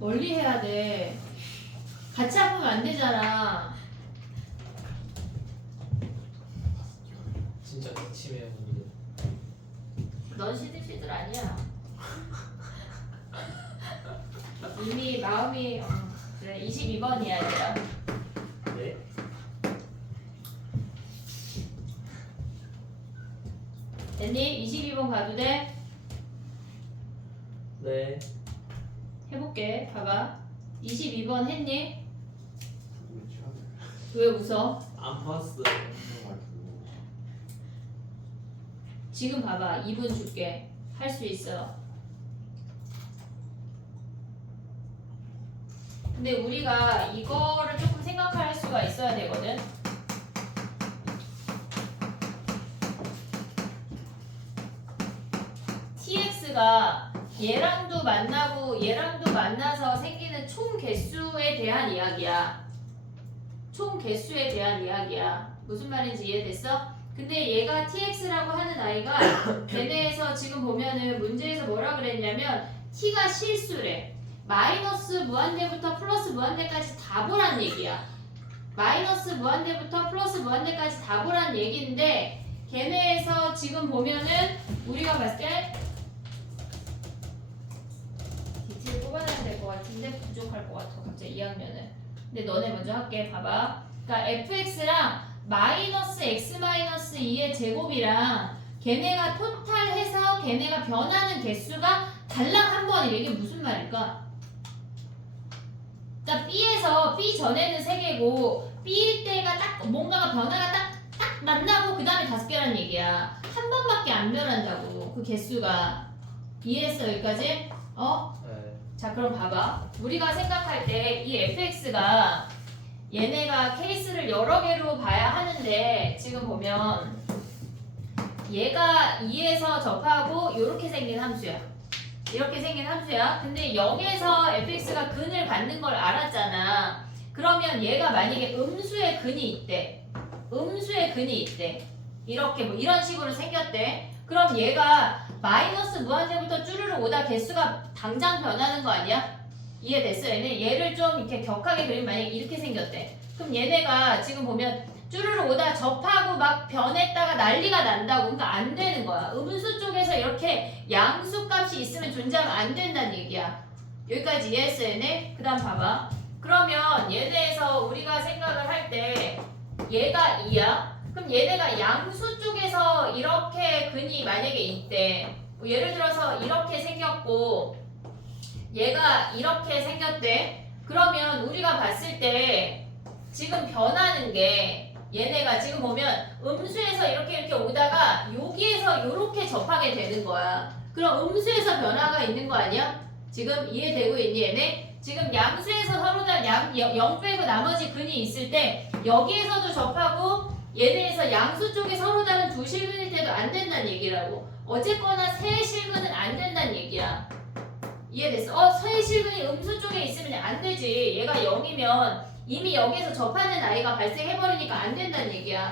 멀리 해야 돼. 같이 아프면 안 되잖아. 진짜 기침해요 근데 넌 시들시들 아니야. 이미 마음이 그래 22번이야 얘들아. 네? 됐니? 22번 가도 돼? 네 해볼게. 봐봐. 22번 했니? 우리 취하네. 왜 웃어? 안 봤어요 지금 봐봐. 2분 줄게. 할 수 있어. 근데 우리가 이거를 조금 생각할 수가 있어야 되거든. tx가 얘랑도 만나고 얘랑도 만나서 생기는 총 개수에 대한 이야기야. 총 개수에 대한 이야기야. 무슨 말인지 이해됐어? 근데 얘가 tx라고 하는 아이가 걔네에서 지금 보면은 문제에서 뭐라 그랬냐면 t가 실수래. 마이너스 무한대부터 플러스 무한대까지 다 보란 얘기야. 마이너스 무한대부터 플러스 무한대까지 다 보란 얘기인데 걔네에서 지금 보면은 우리가 봤을 때 디테일 뽑아내야 될 것 같은데 부족할 것 같아 갑자기 2학년은. 근데 너네 먼저 할게. 봐봐. 그러니까 fx랑 마이너스 x 마이너스 2의 제곱이랑 걔네가 토탈해서 걔네가 변하는 개수가 달랑 한 번이래. 이게 무슨 말일까? 그러니까 B에서 B 전에는 3개고 B일 때가 딱 뭔가가 변화가 딱 만나고 그 다음에 5개란 얘기야. 한 번밖에 안 변한다고 그 개수가. 이해했어 여기까지? 네. 자 그럼 봐봐. 우리가 생각할 때 이 fx가 얘네가 케이스를 여러 개로 봐야 하는데 지금 보면 얘가 2에서 접하고 이렇게 생긴 함수야. 이렇게 생긴 함수야. 근데 0에서 fx가 근을 갖는 걸 알았잖아. 그러면 얘가 만약에 음수의 근이 있대. 음수의 근이 있대. 이렇게 뭐 이런 식으로 생겼대. 그럼 얘가 마이너스 무한대부터 쭈르륵 오다 개수가 당장 변하는 거 아니야? 이해됐어? 얘를 좀 이렇게 격하게 그리면 만약에 이렇게 생겼대. 그럼 얘네가 지금 보면 쭈르륵 오다 접하고 막 변했다가 난리가 난다고. 그러니까 안 되는 거야. 음수 쪽에서 이렇게 양수 값이 있으면 존재하면 안 된다는 얘기야. 여기까지 이해했어 얘네? 그 다음 봐봐. 그러면 얘네에서 우리가 생각을 할 때 얘가 2야. 그럼 얘네가 양수 쪽에서 이렇게 근이 만약에 있대. 뭐 예를 들어서 이렇게 생겼고 얘가 이렇게 생겼대. 그러면 우리가 봤을 때 지금 변하는 게 얘네가 지금 보면 음수에서 이렇게 오다가 여기에서 이렇게 접하게 되는 거야. 그럼 음수에서 변화가 있는 거 아니야? 지금 이해되고 있니 얘네? 지금 양수에서 서로 다 0 빼고 나머지 근이 있을 때 여기에서도 접하고 얘네에서 양수 쪽에 서로 다른 두 실근일 때도 안 된다는 얘기라고. 어쨌거나 세 실근은 안 된다는 얘기야. 이해됐어? 세 실근이 음수 쪽에 있으면 안 되지. 얘가 0이면 이미 여기에서 접하는 아이가 발생해버리니까 안 된다는 얘기야.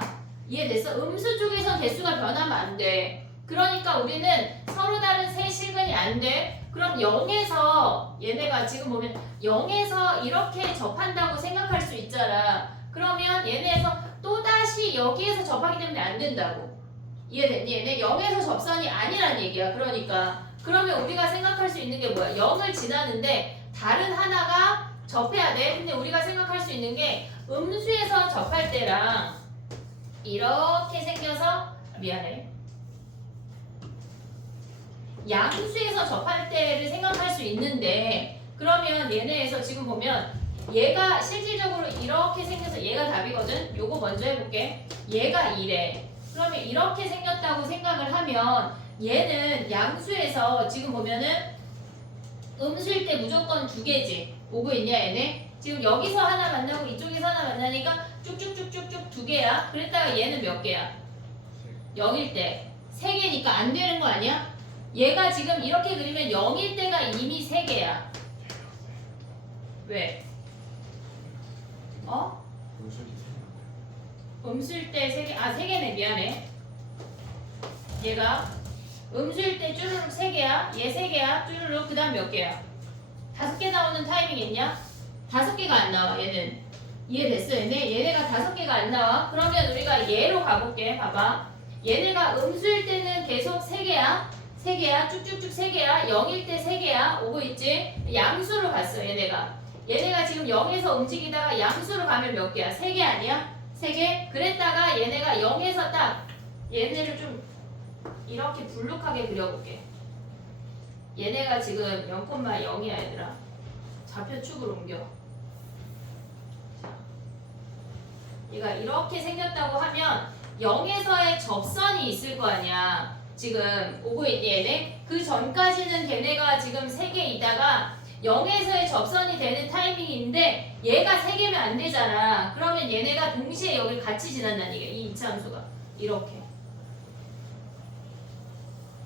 이해됐어? 음수 쪽에선 개수가 변하면 안 돼. 그러니까 우리는 서로 다른 세 실근이 안 돼. 그럼 0에서 얘네가 지금 보면 0에서 이렇게 접한다고 생각할 수 있잖아. 그러면 얘네에서 또다시 여기에서 접하기 때문에 안 된다고. 이해됐니? 얘네 0에서 접선이 아니란 얘기야. 그러니까 그러면 우리가 생각할 수 있는 게 뭐야? 0을 지나는데 다른 하나가 접해야 돼. 근데 우리가 생각할 수 있는 게 음수에서 접할 때랑 이렇게 생겨서 미안해. 양수에서 접할 때를 생각할 수 있는데 그러면 얘네에서 지금 보면 얘가 실질적으로 이렇게 생겨서 얘가 답이거든. 요거 먼저 해볼게. 얘가 이래. 그러면 이렇게 생겼다고 생각을 하면 얘는 양수에서 지금 보면은 음수일 때 무조건 2개지. 오고 있냐 얘네? 지금 여기서 하나 만나고 이쪽에서 하나 만나니까 쭉쭉쭉쭉쭉 2개야. 그랬다가 얘는 몇 개야? 0일 때 3개니까 안 되는 거 아니야? 얘가 지금 이렇게 그리면 0일 때가 이미 3개야. 왜? 음수일 때 3개, 3개네. 미안해. 얘가 음수일 때 쭈루룩 3개야. 얘 3개야. 쭈루룩. 그 다음 몇 개야? 5개 나오는 타이밍 있냐? 5개가 안 나와. 얘는. 이해됐어? 얘네가 5개가 안 나와. 그러면 우리가 얘로 가볼게. 봐봐. 얘네가 음수일 때는 계속 3개야. 3개야. 쭉쭉쭉 3개야. 0일 때 3개야. 오고 있지? 양수로 갔어. 얘네가 지금 0에서 움직이다가 양수로 가면 몇 개야? 3개 아니야? 3개? 그랬다가 얘네가 0에서 딱 얘네를 좀 이렇게 불룩하게 그려볼게. 얘네가 지금 0,0이야 얘들아. 좌표축으로 옮겨. 얘가 이렇게 생겼다고 하면 0에서의 접선이 있을 거 아니야. 지금 오고 있니 얘네? 그 전까지는 걔네가 지금 3개이다가 0에서의 접선이 되는 타이밍인데 얘가 3개면 안 되잖아. 그러면 얘네가 동시에 여기 같이 지난다는 얘기야. 이 이차함수가 이렇게.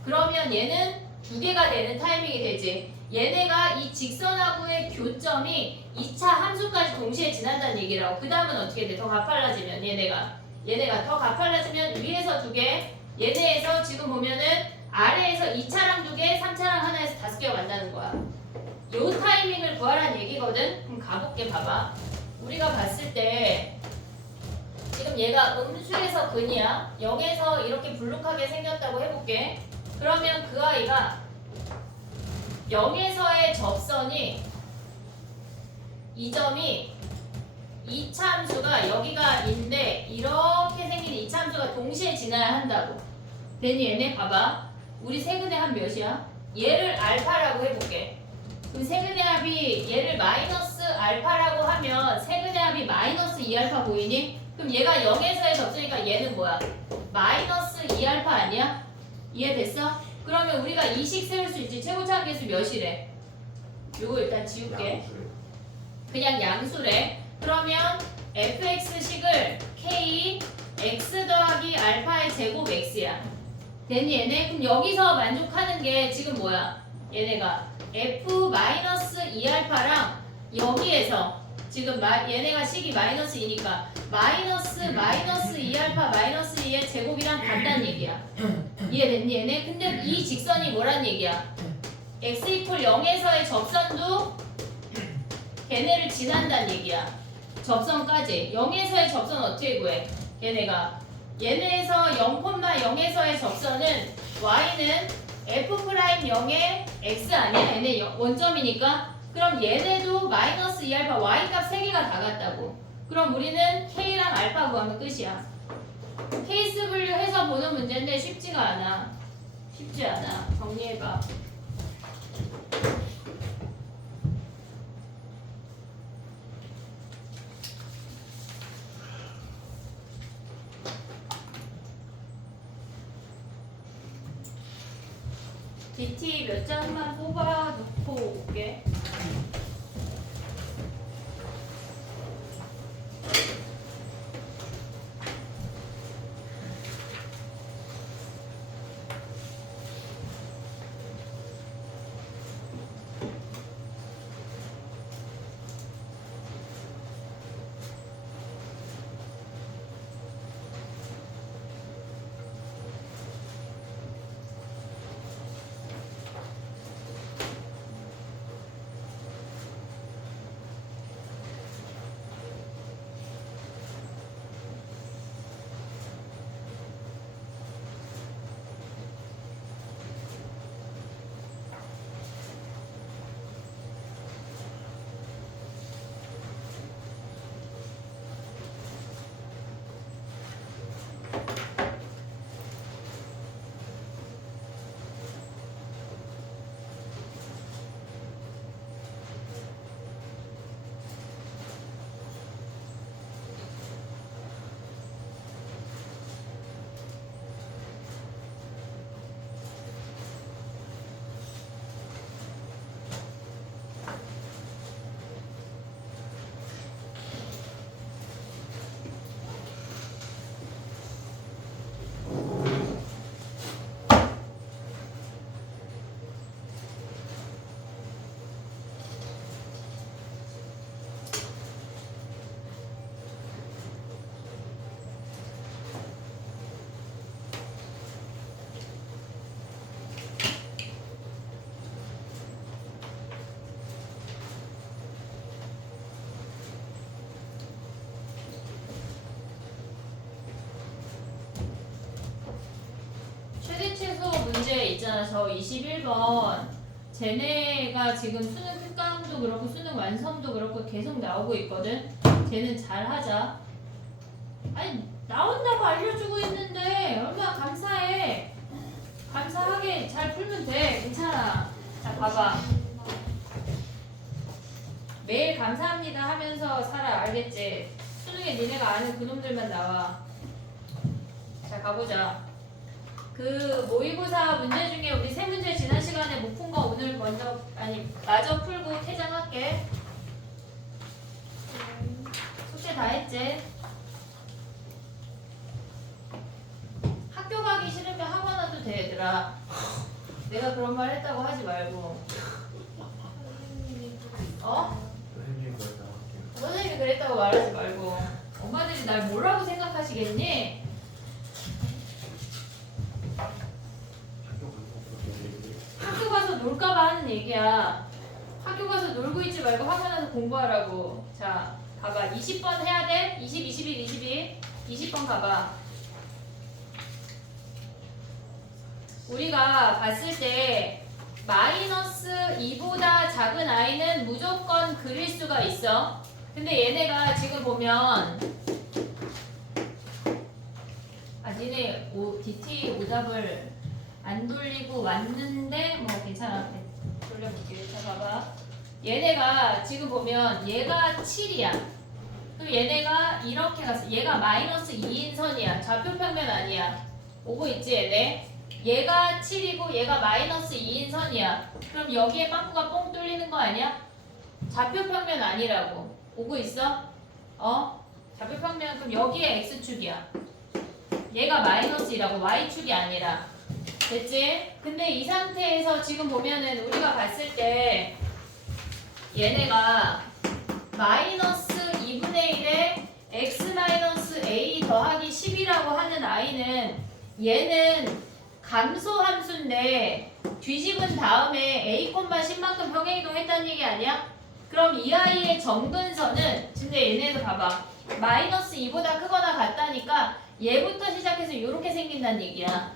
그러면 얘는 2개가 되는 타이밍이 되지. 얘네가 이 직선하고의 교점이 2차 함수까지 동시에 지난다는 얘기라고. 그 다음은 어떻게 돼? 더 가팔라지면 얘네가 더 가팔라지면 위에서 2개, 얘네에서 지금 보면은 아래에서 2차랑 2개, 3차랑 하나에서 5개가 만나는 거야. 요 타이밍을 구하라는 얘기거든. 그럼 가볼게. 봐봐. 우리가 봤을 때 지금 얘가 음수에서 근이야. 0에서 이렇게 불룩하게 생겼다고 해볼게. 그러면 그 아이가 0에서의 접선이 이 점이 2차 함수가 여기가 인데 이렇게 생긴 2차 함수가 동시에 지나야 한다고. 됐니? 얘네 봐봐. 우리 세근의 합 몇이야? 얘를 알파라고 해볼게. 그럼 세근의 합이 얘를 마이너스 알파라고 하면 세근의 합이 마이너스 2알파 보이니? 그럼 얘가 0에서의 접선이니까 얘는 뭐야? 마이너스 2알파 아니야? 이해됐어? 그러면 우리가 이식 세울 수 있지. 최고차항 계수 몇이래? 요거 일단 지울게. 양수래. 그냥 양수래. 그러면 fx식을 k x 더하기 알파의 제곱 x야. 됐니 얘네? 그럼 여기서 만족하는 게 지금 뭐야? 얘네가 f 마이너스 2알파랑 여기에서 지금 얘네가 식이 마이너스 2니까 마이너스 2알파 마이너스 2의 제곱이랑 같다는 얘기야. 이해됐니 얘네? 근데 이 직선이 뭐란 얘기야? x 이퀄 0에서의 접선도 걔네를 지난다는 얘기야. 접선까지. 0에서의 접선 어떻게 구해? 얘네에서 0,0에서의 접선은 y는 f'0의 x 아니야? 얘네 원점이니까. 그럼 얘네도 마이너스 2알파 y값 3개가 다 같다고. 그럼 우리는 k랑 알파 구하면 끝이야. 케이스 분류해서 보는 문제인데 쉽지가 않아. 쉽지 않아. 정리해봐. DT 몇 장만 뽑아놓고 올게. 최대최소 문제 있잖아. 저 21번. 쟤네가 지금 수능 특강도 그렇고 수능 완성도 그렇고 계속 나오고 있거든. 쟤는 잘하자. 아니 나온다고 알려주고 있는데 얼마나 감사해. 감사하게 잘 풀면 돼. 괜찮아. 자 봐봐. 매일 감사합니다 하면서 살아. 알겠지? 수능에 니네가 아는 그놈들만 나와. 자 가보자. 그 모의고사 문제 중에 우리 세 문제 지난 시간에 못 푼 거 오늘 먼저 마저 풀고 퇴장할게. 숙제 다 했지? 학교 가기 싫으면 학원 와도 돼 얘들아. 내가 그런 말 했다고 하지 말고. 있다고 말하지 말고. 엄마들이 날 뭐라고 생각하시겠니? 학교 가서 놀까봐 하는 얘기야. 학교 가서 놀고 있지 말고 학원 가서 공부하라고. 자, 가봐. 20번 해야 돼? 20, 21, 22. 20번 가봐. 우리가 봤을 때 마이너스 2보다 작은 i는 무조건 그릴 수가 있어. 근데 얘네가 지금 보면 니네 DT 오답을 안 돌리고 왔는데 뭐 괜찮아. 돌려볼게. 자 봐봐. 얘네가 지금 보면 얘가 7이야. 그리고 얘네가 이렇게 갔어. 얘가 마이너스 2인 선이야. 좌표평면 아니야. 오고 있지 얘네? 얘가 7이고 얘가 마이너스 2인 선이야. 그럼 여기에 빵꾸가 뽕 뚫리는 거 아니야? 좌표평면 아니라고. 오고 있어? 좌표평면 그럼 여기에 x축이야. 얘가 마이너스 2라고 y축이 아니라. 됐지? 근데 이 상태에서 지금 보면은 우리가 봤을 때 얘네가 마이너스 2분의 1에 x 마이너스 a 더하기 10이라고 하는 i는 얘는 감소 함수인데 뒤집은 다음에 a, 10만큼 평행이동했다는 얘기 아니야? 그럼 이 i의 정근선은 근데 얘네에서 봐봐. 마이너스 2보다 크거나 같다니까 얘부터 시작해서 이렇게 생긴다는 얘기야.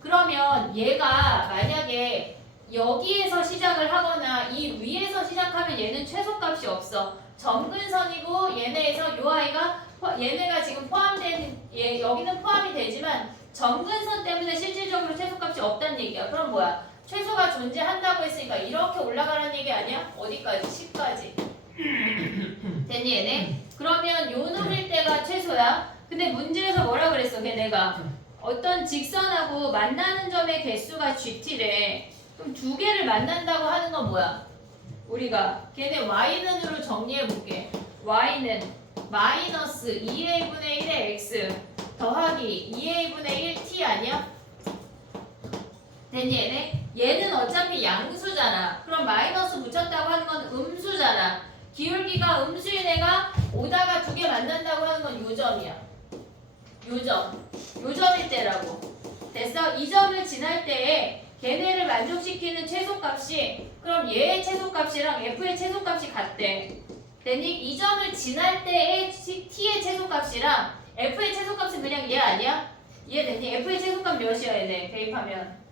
그러면 얘가 만약에 여기에서 시작을 하거나 이 위에서 시작하면 얘는 최소값이 없어. 정근선이고 얘네에서 요 아이가 얘네가 지금 포함된 여기는 포함이 되지만 정근선 때문에 실질적으로 최소값이 없다는 얘기야. 그럼 뭐야? 최소가 존재한다고 했으니까 이렇게 올라가라는 얘기 아니야? 어디까지? 10까지. 됐니 얘네? 그러면 요 놈일 때가 최소야. 근데 문제에서 뭐라 그랬어 걔네가? 어떤 직선하고 만나는 점의 개수가 GT래. 그럼 두 개를 만난다고 하는 건 뭐야? 우리가 걔네 y는으로 정리해볼게. y는 마이너스 2a분의 1의 x 더하기 2a분의 1t 아니야? 됐니 얘네? 얘는 어차피 양수잖아. 그럼 마이너스 붙였다고 하는 건 음수잖아. 기울기가 음수인 애가 오다가 두 개 만난다고 하는 건 요 점이야. 요 점일 때라고. 됐어? 이 점을 지날 때에 걔네를 만족시키는 최소값이 그럼 얘의 최소값이랑 f의 최소값이 같대. 됐니? 이 점을 지날 때의 t의 최소값이랑 f의 최소값은 그냥 얘 아니야? 이해됐니? f의 최소값 몇이야 얘네 대입하면?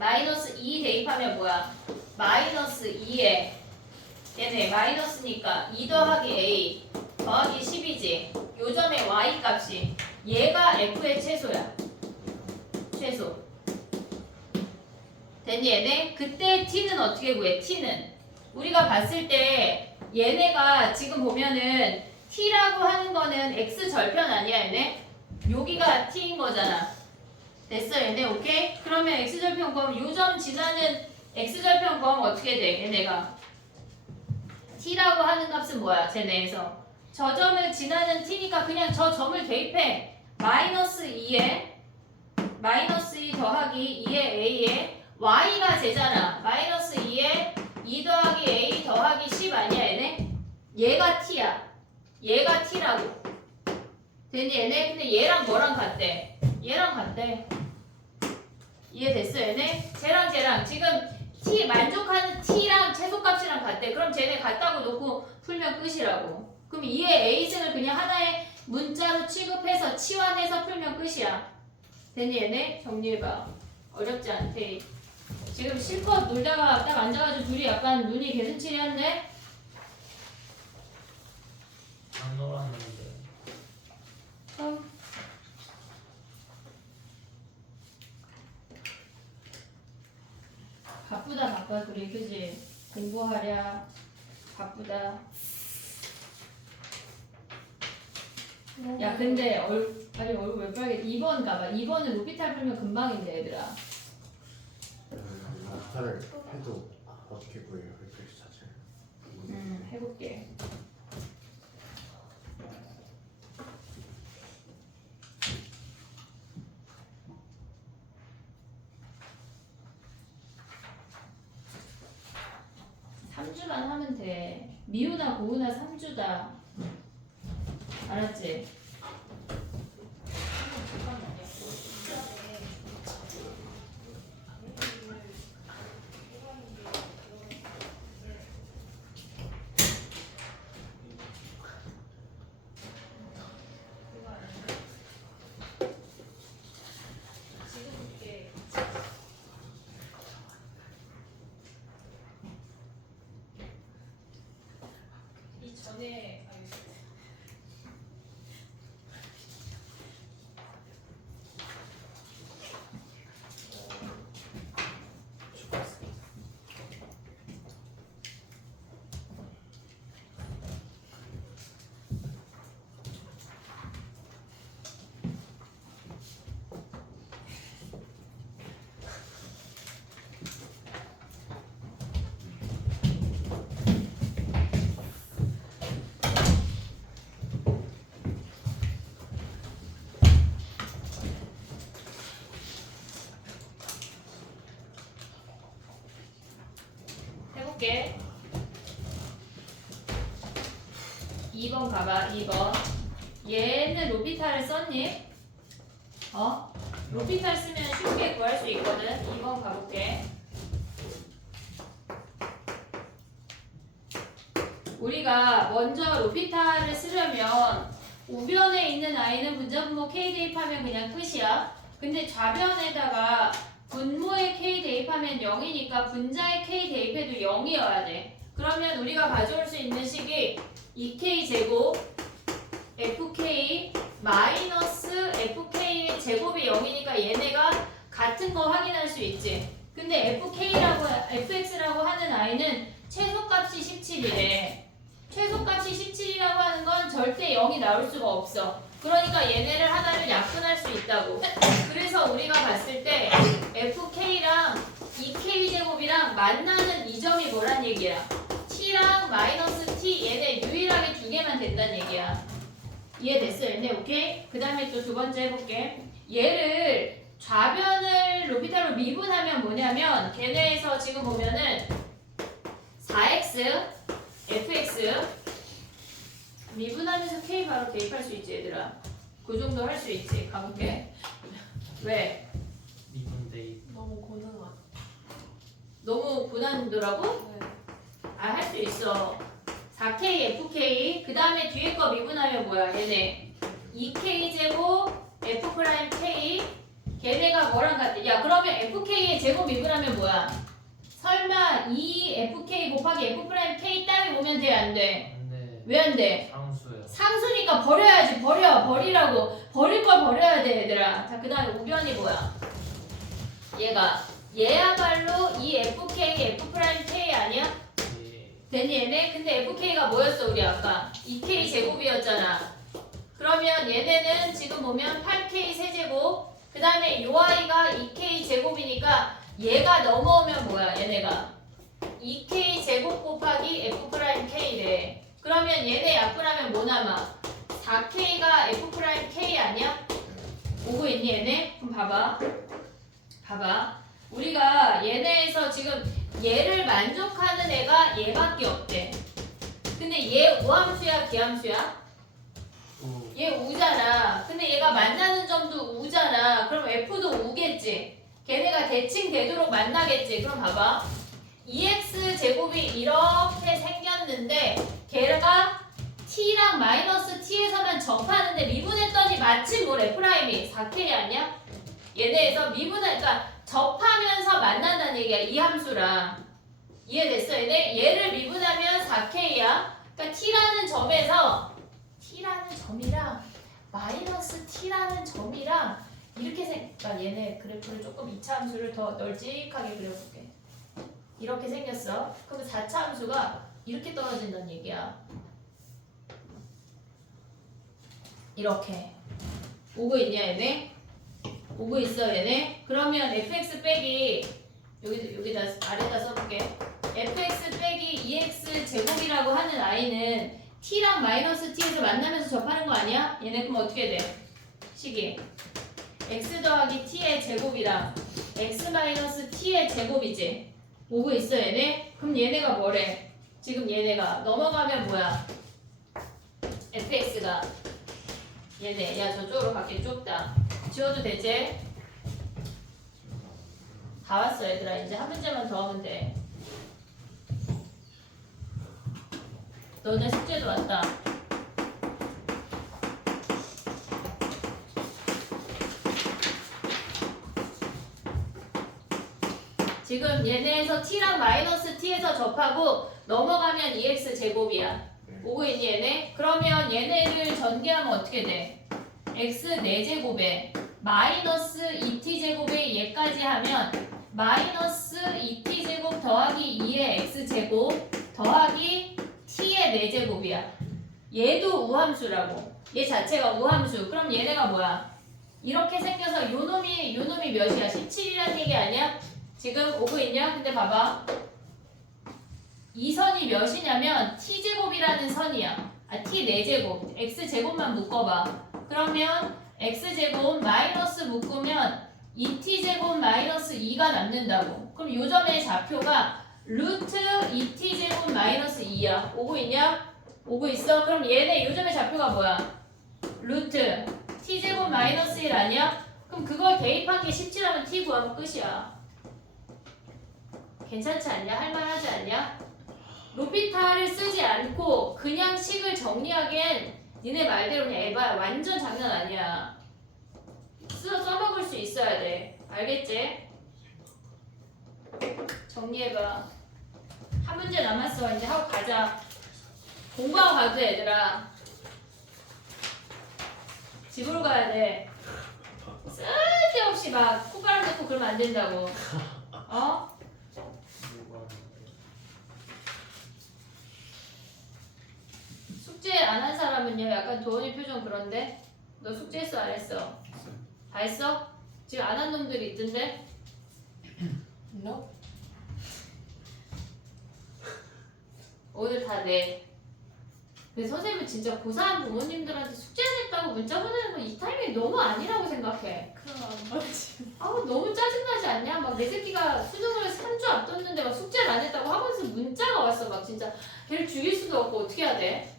마이너스 2 대입하면 뭐야? 마이너스 2에 얘네 마이너스니까 2 더하기 a 더하기 10이지. 요 점의 y 값이 얘가 f의 최소야. 최소. 됐니 얘네? 그때 t는 어떻게 구해? t는 우리가 봤을 때 얘네가 지금 보면은 t라고 하는 거는 x 절편 아니야 얘네? 여기가 t인 거잖아. 됐어 얘네? 오케이? 그러면 x절편 검 요점 지나는 x절편 검 어떻게 돼? 얘네가 t라고 하는 값은 뭐야? 쟤네에서 저 점을 지나는 t니까 그냥 저 점을 대입해. 마이너스 2에 마이너스 2 더하기 2의 a에 y가 쟤잖아. 마이너스 2에 2 더하기 a 더하기 10 아니야 얘네? 얘가 t야. 얘가 t라고. 됐니 얘네? 근데 얘랑 뭐랑 같대? 얘랑 같대. 이해됐어 얘네? 쟤랑 지금 t 만족하는 t랑 최소값이랑 같대. 그럼 쟤네 같다고 놓고 풀면 끝이라고. 그럼 2의 a승을 그냥 하나의 문자로 취급해서 치환해서 풀면 끝이야. 됐니 얘네? 정리해봐. 어렵지 않대. 지금 실컷 놀다가 딱 앉아가지고 둘이 약간 눈이 개슴츠레한데? 안 놀았는데. 바빠 그래 그지? 공부하랴 바쁘다. 야 근데 아니 얼굴 왜 빨개? 2번 가봐. 2번은 루피탈 풀면 금방인데 얘들아. 마스터를 해도 어떻게 구해요? 그 자체를. 해볼게. 삼주만 하면 돼. 미우나 고우나 3주다. 알았지? 이 전에 해볼게. 2번 가봐. 2번. 얘는 로피탈을 썼니? 로피탈 쓰면 쉽게 구할 수 있거든. 2번 가볼게. 우리가 먼저 로피탈을 쓰려면 우변에 있는 i는 분자분모 k 대입하면 그냥 끝이야. 근데 좌변에다가 분모의 k 대입하면 0이니까 분자의 k 대입해도 0이어야 돼. 그러면 우리가 가져올 수 있는 식이 2k 제곱 fk 마이너스 fk의 제곱이 0이니까 얘네가 같은 거 확인할 수 있지. 근데 fx라고 하는 i는 최소값이 17이래. 최소값이 17이라고 하는 건 절대 0이 나올 수가 없어. 그러니까 얘네를 하나를 약분할 수 있다고. 그래서 우리가 봤을 때 fk랑 2k 제곱이랑 만나는 이 점이 뭐란 얘기야? t랑 마이너스 t 얘네 유일하게 두 개만 된다는 얘기야. 이해됐어? 얘네 오케이? 그 다음에 또 두 번째 해볼게. 얘를 좌변을 로피탈로 미분하면 뭐냐면 걔네에서 지금 보면은 4x fx 미분하면서 k 바로 대입할 수 있지 얘들아. 그 정도 할 수 있지. 가볼게. 왜? 미분 대입. 너무 고능한. 너무 고난이더라고? 네. 아, 할 수 있어. 4k fk 그 다음에 뒤에 거 미분하면 뭐야 얘네 2k 제곱 f 프라임 k 걔네가 뭐랑 같아? 야 그러면 fk의 제곱 미분하면 뭐야? 설마 2fk 곱하기 f 프라임 k 따위 오면 돼? 안 돼? 근데 왜 안 돼? 상수요. 상수니까 버려야지. 버리라고. 버릴 걸 버려야 돼 얘들아. 자 그 다음에 우변이 뭐야? 얘야말로 이 fk f 프라임 k 아니야? 예. 됐니 얘네? 근데 fk가 뭐였어 우리 아까? 2k 제곱이었잖아. 그러면 얘네는 지금 보면 8k 세제곱 그 다음에 요 i가 2k 제곱이니까 얘가 넘어오면 뭐야 얘네가 2k 제곱 곱하기 f 프라임 k래. 그러면 얘네 약분하면 뭐 남아? 4k가 f 프라임 k 아니야? 오고 있니 얘네? 그럼 봐봐. 우리가 얘네에서 지금 얘를 만족하는 애가 얘밖에 없대. 근데 얘 우함수야 기함수야? 또 얘 우잖아. 근데 얘가 만나는 점도 우잖아. 그럼 f도 우겠지. 걔네가 대칭 되도록 만나겠지. 그럼 봐봐. 2x 제곱이 이렇게 생겼는데 걔가 t랑 마이너스 t에서만 접하는데 미분했더니 마침 뭘 f'이 4k 아니야? 얘네에서 미분하니까 접하면서 만난다는 얘기야. 이 함수랑. 이해됐어 얘네? 얘를 미분하면 4k야. 그러니까 t라는 점에서 t라는 점이랑 마이너스 t라는 점이랑 이렇게 그러니까 얘네 그래프를 조금 2차 함수를 더 널찍하게 그려볼게. 이렇게 생겼어. 그럼 4차 함수가 이렇게 떨어진다는 얘기야. 이렇게. 오고 있냐 얘네? 오고 있어 얘네? 그러면 fx 빼기 여기다 아래다 써볼게. fx 빼기 2x 제곱이라고 하는 i는 t랑 마이너스 t에서 만나면서 접하는 거 아니야? 얘네 그럼 어떻게 돼? 식이 x 더하기 t의 제곱이랑 x 마이너스 t의 제곱이지. 오고 있어 얘네? 그럼 얘네가 뭐래? 지금 얘네가 넘어가면 뭐야? fx가 얘네. 야 저쪽으로 가기 좁다. 지워도 되지? 다 왔어 얘들아. 이제 한 문제만 더 하면 돼. 너네 숙제도 왔다. 지금 얘네에서 t랑 마이너스 t에서 접하고 넘어가면 2x 제곱이야. 네. 오고 있니 얘네? 그러면 얘네를 전개하면 어떻게 돼? x 4제곱에 마이너스 2t 제곱에 얘까지 하면 마이너스 2t 제곱 더하기 2의 x 제곱 더하기 t의 4제곱이야. 얘도 우함수라고. 얘 자체가 우함수. 그럼 얘네가 뭐야? 이렇게 생겨서 요놈이 몇이야? 17이란 얘기 아니야? 지금 오고 있냐? 근데 봐봐. 이 선이 몇이냐면 t제곱이라는 선이야. t 4제곱. x제곱만 묶어봐. 그러면 x제곱 마이너스 묶으면 2t제곱 마이너스 2가 남는다고. 그럼 요 점의 좌표가 루트 2t제곱 마이너스 2야. 오고 있냐? 오고 있어? 그럼 얘네 요 점의 좌표가 뭐야? 루트 t제곱 마이너스 1 아니야? 그럼 그걸 대입한 게 17하면 t 구하면 끝이야. 괜찮지 않냐? 할만하지 않냐? 로피탈을 쓰지 않고 그냥 식을 정리하기엔 니네 말대로 그냥 에바야. 완전 장난 아니야. 써먹을 수 있어야 돼. 알겠지? 정리해봐. 한 문제 남았어. 이제 하고 가자. 공부하고 가도 돼 얘들아. 집으로 가야 돼. 쓸데없이 막 콧바람 넣고 그러면 안 된다고. 어? 숙제 안 한 사람은요? 약간 도원이 표정 그런데? 너 숙제했어 안 했어? 다 했어? 지금 안 한 놈들이 있던데? No? 오늘 다 내. 근데 선생님은 진짜 고3 부모님들한테 숙제 안 했다고 문자 보내는 거 이 타이밍이 너무 아니라고 생각해. 그럼 안 받지. 아우 너무 짜증나지 않냐? 막 내 새끼가 수능을 3주 앞뒀는데 막 숙제를 안 했다고 학원에서 문자가 왔어. 막 진짜 걔를 죽일 수도 없고 어떻게 해야 돼?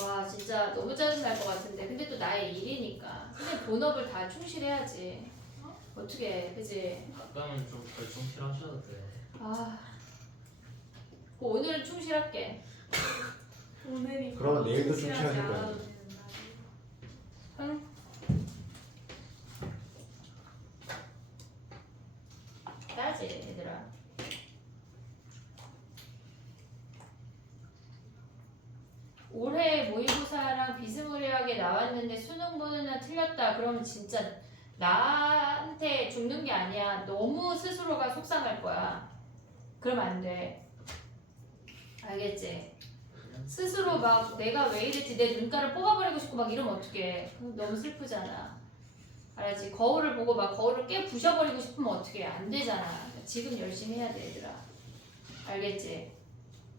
와 진짜 너무 짜증날 것 같은데 근데 또 나의 일이니까 선생님 본업을 다 충실해야지. 어떻게 해 그지? 가끔은 좀 덜 충실하셔도 돼요. 아 오늘은 충실할게. 오늘이 그러면 내일도 충실하실 거예요. 응? 해야지 얘들아. 올해 모의고사랑 비스무리하게 나왔는데 수능 보는 날 틀렸다. 그러면 진짜 나한테 죽는 게 아니야. 너무 스스로가 속상할 거야. 그러면 안 돼. 알겠지? 스스로 막 내가 왜 이랬지 내 눈가를 뽑아버리고 싶고 막 이러면 어떡해. 그럼 너무 슬프잖아. 알았지? 거울을 보고 막 거울을 깨 부셔버리고 싶으면 어떡해. 안 되잖아. 지금 열심히 해야 돼 얘들아. 알겠지?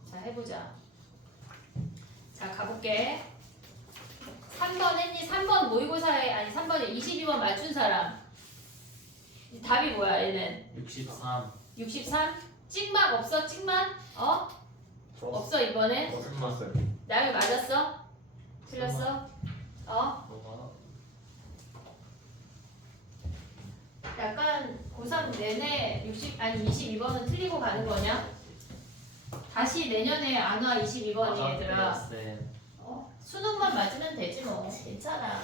자 해보자. 자 가볼게. 3번 했니? 3번 모의고사에 아니 3번에 22번 맞춘 사람 답이 뭐야 얘는? 63. 63? 찍막 없어? 찍만? 어? 없어 이번에? 틀렸어요. 나를 맞았어? 틀렸어? 어? 뭐가? 약간 고3 내내 60 아니 22번은 틀리고 가는 거냐? 다시 내년에 안 와 22번이 얘들아. 어? 수능만 맞으면 되지 뭐. 괜찮아.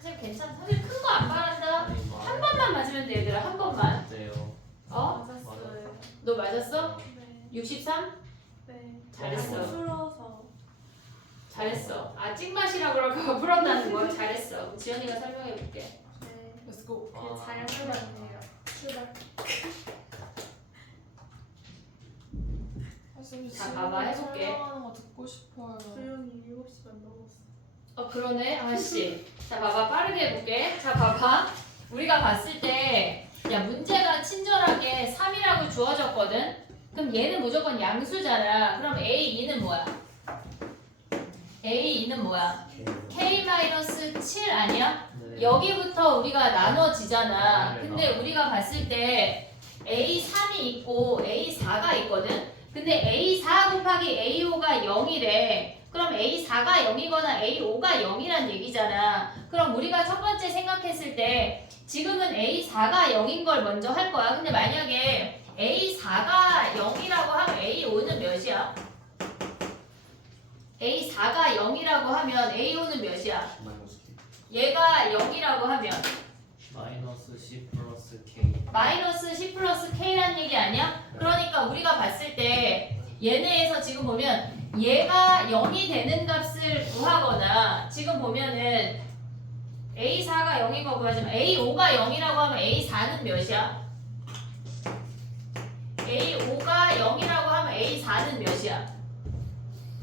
선생님 괜찮아. 선생님 큰 거 안 바란다. 한 번만 맞으면 돼 얘들아. 한 번만. 돼요. 어? 맞았어요. 너 맞았어? 네. 63? 네. 잘했어. 풀어서. 잘했어. 아 찍맛이라 그럴까 풀었다는 거 잘했어. 그럼 지연이가 설명해 볼게. 네. Let's go. 아. 잘 풀었네요. 출발. 자, 봐봐, 해볼게. 설명하는 거 듣고 싶어요. 조용히 7시간 넘었어. 그러네. 아씨. 자 봐봐 빠르게 해볼게. 자 봐봐. 우리가 봤을 때 야 문제가 친절하게 3이라고 주어졌거든. 그럼 얘는 무조건 양수잖아. 그럼 A2는 뭐야? A2는 뭐야? K-7 아니야? 네. 여기부터 우리가 나눠지잖아. 네, 근데 우리가 봤을 때 A3이 있고 A4가 있거든. 근데 A4 곱하기 A5가 0이래. 그럼 그럼 A4가 0이거나 A5가 0이란 얘기잖아. 그럼 우리가 첫 번째 생각했을 때 지금은 A4가 0인 걸 먼저 할 거야. 근데 만약에 A4가 0이라고 하면 A5는 몇이야? A4가 0이라고 하면 A5는 몇이야? 마이너스 K. 얘가 0이라고 하면 마이너스 C 플러스 K. 마이너스 C 플러스 K란 얘기 아니야? 그러니까 우리가 봤을 때 얘네에서 지금 보면 얘가 0이 되는 값을 구하거나 지금 보면은 A4가 0인 거 구하지만 A5가 0이라고 하면 A4는 몇이야? A5가 0이라고 하면 A4는 몇이야?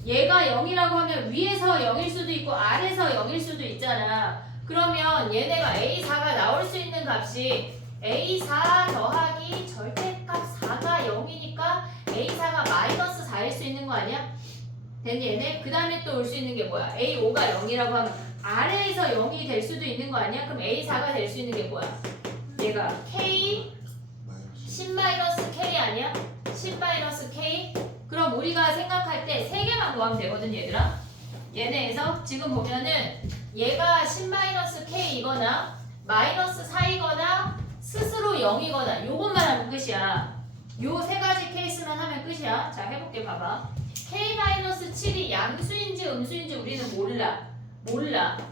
얘가 0이라고 하면 위에서 0일 수도 있고 아래에서 0일 수도 있잖아. 그러면 얘네가 A4가 나올 수 있는 값이 A4 더하기 절대값 4가 0이니까 A4가 마이너스 4일 수 있는 거 아니야? 됐니 얘네? 그 다음에 또 올 수 있는 게 뭐야? A5가 0이라고 하면 아래에서 0이 될 수도 있는 거 아니야? 그럼 A4가 될 수 있는 게 뭐야? 얘가 K 마이너스 10-K 아니야? 10-K? 그럼 우리가 생각할 때 세 개만 구하면 되거든 얘들아. 얘네에서 지금 보면은 얘가 10-K이거나 마이너스 4이거나 스스로 0이거나 요것만 하면 끝이야. 요 세 가지 케이스만 하면 끝이야. 자 해볼게 봐봐. K-7이 양수인지 음수인지 우리는 몰라.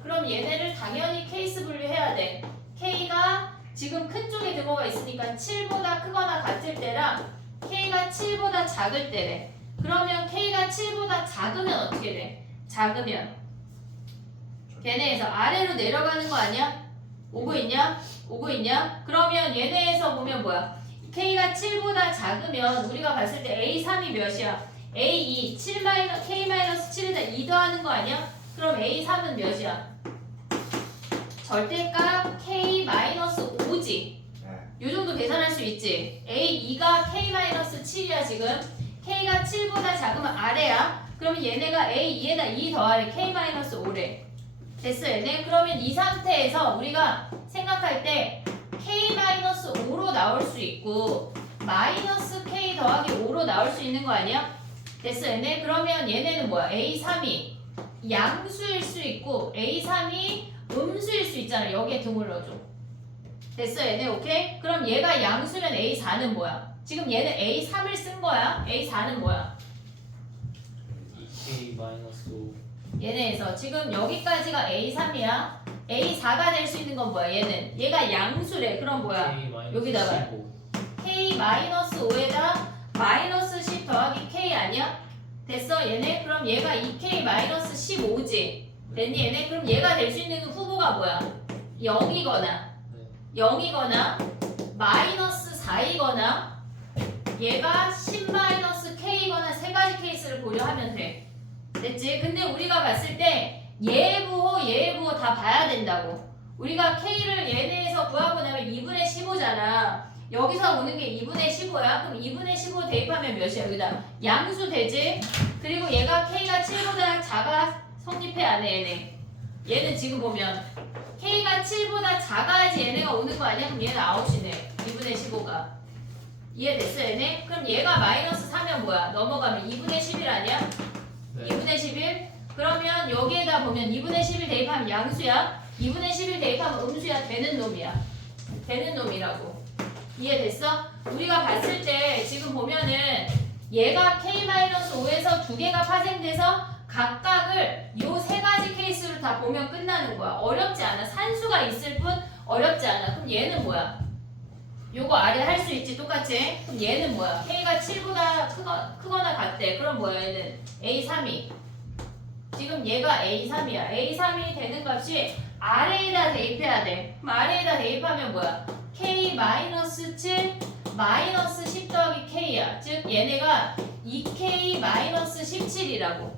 그럼 얘네를 당연히 케이스 분류해야 돼. K가 지금 큰 쪽에 등호가 있으니까 7보다 크거나 같을 때랑 K가 7보다 작을 때래. 그러면 K가 7보다 작으면 어떻게 돼? 작으면 걔네에서 아래로 내려가는 거 아니야? 오고 있냐? 그러면 얘네에서 보면 뭐야? K가 7보다 작으면 우리가 봤을 때 A3이 몇이야? A2, K-7에다 2 더하는 거 아니야? 그럼 A3은 몇이야? 절대값 K-5지. 네. 요 정도 계산할 수 있지. A2가 K-7이야 지금. K가 7보다 작으면 아래야. 그러면 얘네가 A2에다 2 더하래. K-5래. 됐어 얘네? 그러면 이 상태에서 우리가 생각할 때 K-5로 나올 수 있고 마이너스 K 더하기 5로 나올 수 있는 거 아니야? 됐어 얘네? 그러면 얘네는 뭐야? A3이 양수일 수 있고 A3이 음수일 수 있잖아. 여기에 등을 넣어줘. 됐어 얘네? 오케이? 그럼 얘가 양수면 A4는 뭐야? 지금 얘는 A3을 쓴 거야. A4는 뭐야? 2K 마이너스 5. 얘네에서 지금 여기까지가 A3이야. A4가 될 수 있는 건 뭐야? 얘가 양수래. 그럼 뭐야? K 마이너스 여기다가 15. K-5에다 마이너스 10 더하기 K 아니야? 됐어 얘네? 그럼 얘가 2K 마이너스 15지. 됐니 얘네? 그럼 얘가 될 수 있는 후보가 뭐야? 0이거나 네. 0이거나 마이너스 4이거나 얘가 10-K이거나 세 가지 케이스를 고려하면 돼. 됐지? 근데 우리가 봤을 때 예부호 다 봐야 된다고. 우리가 K를 얘네에서 구하고 나면 2분의 15잖아. 여기서 오는 게 2분의 15야. 그럼 2분의 15 대입하면 몇이야? 여기다 양수 되지? 그리고 얘가 K가 7보다 작아 성립해 안 해 얘네. 얘는 지금 보면 K가 7보다 작아야지 얘네가 오는 거 아니야? 그럼 얘는 9이네. 2분의 15가. 이해됐어 얘네? 그럼 얘가 마이너스 4면 뭐야? 넘어가면 2분의 11 아니야? 네. 2분의 11? 그러면 여기에다 보면 2분의 11 대입하면 양수야. 2분의 11 대입하면 음수야. 되는 놈이야. 되는 놈이라고. 이해됐어? 우리가 봤을 때 지금 보면은 얘가 K-5에서 두 개가 파생돼서 각각을 요 세 가지 케이스로 다 보면 끝나는 거야. 어렵지 않아. 산수가 있을 뿐 어렵지 않아. 그럼 얘는 뭐야? 요거 아래 할 수 있지 똑같이. 그럼 얘는 뭐야? K가 7보다 크거나 같대. 그럼 뭐야 얘는? A3이. 지금 얘가 A3이야. A3이 되는 값이 아래에다 대입해야 돼. 그럼 아래에다 대입하면 뭐야? K-7 마이너스 10 더하기 K야. 즉 얘네가 2K 마이너스 17이라고.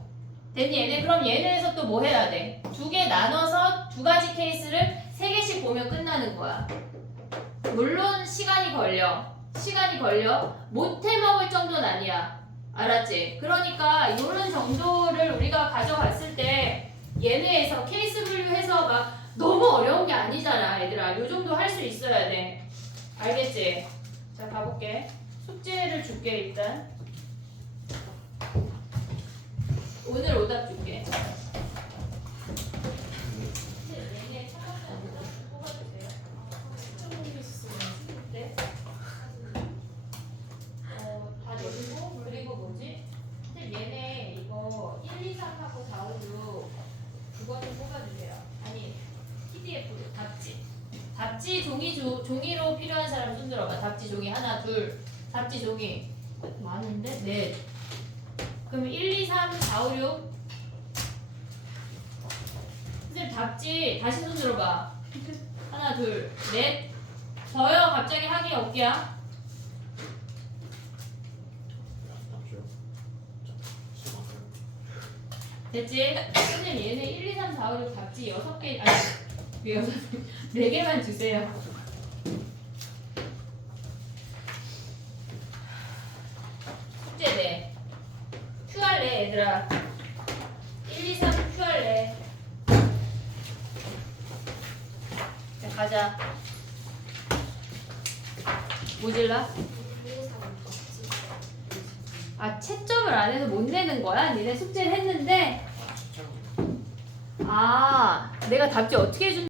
됐니 얘네? 그럼 얘네에서 또 뭐 해야 돼? 두 개 나눠서 두 가지 케이스를 세 개씩 보면 끝나는 거야. 물론 시간이 걸려. 못 해먹을 정도는 아니야. 알았지? 그러니까 이런 정도를 우리가 가져갔을 때 얘네에서 케이스 분류해서 막 너무 어려운 게 아니잖아 얘들아. 요 정도 할 수 있어야 돼. 알겠지? 자 가볼게. 숙제를 줄게 일단. 오늘 오답 줄게. 얘네 찾았으면 오답 뽑아주세요. 네. 다 내리고 그리고 뭐지? 근데 얘네 이거 1, 2, 3 하고 4, 5, 6 그거 좀 뽑아주세요. 아니 PDF로 답지 종이로 필요한 사람 손 들어봐. 답지 종이 하나 둘 답지 종이 많은데 넷. 그럼 1, 2, 3, 4, 5, 6 선생님 답지 다시 손 들어봐. 하나 둘 넷. 저요 갑자기 하기 없기야. 됐지? 선생님 얘네 1, 2, 3, 4, 5, 6 답지 6개 아니 4개만 주세요. 숙제 네. Q 할래 얘들아. 1, 2, 3 Q 할래. 자 가자. 모질라? 아 채점을 안 해서 못 내는 거야? 니네 숙제를 했는데 아 내가 답지 어떻게 해준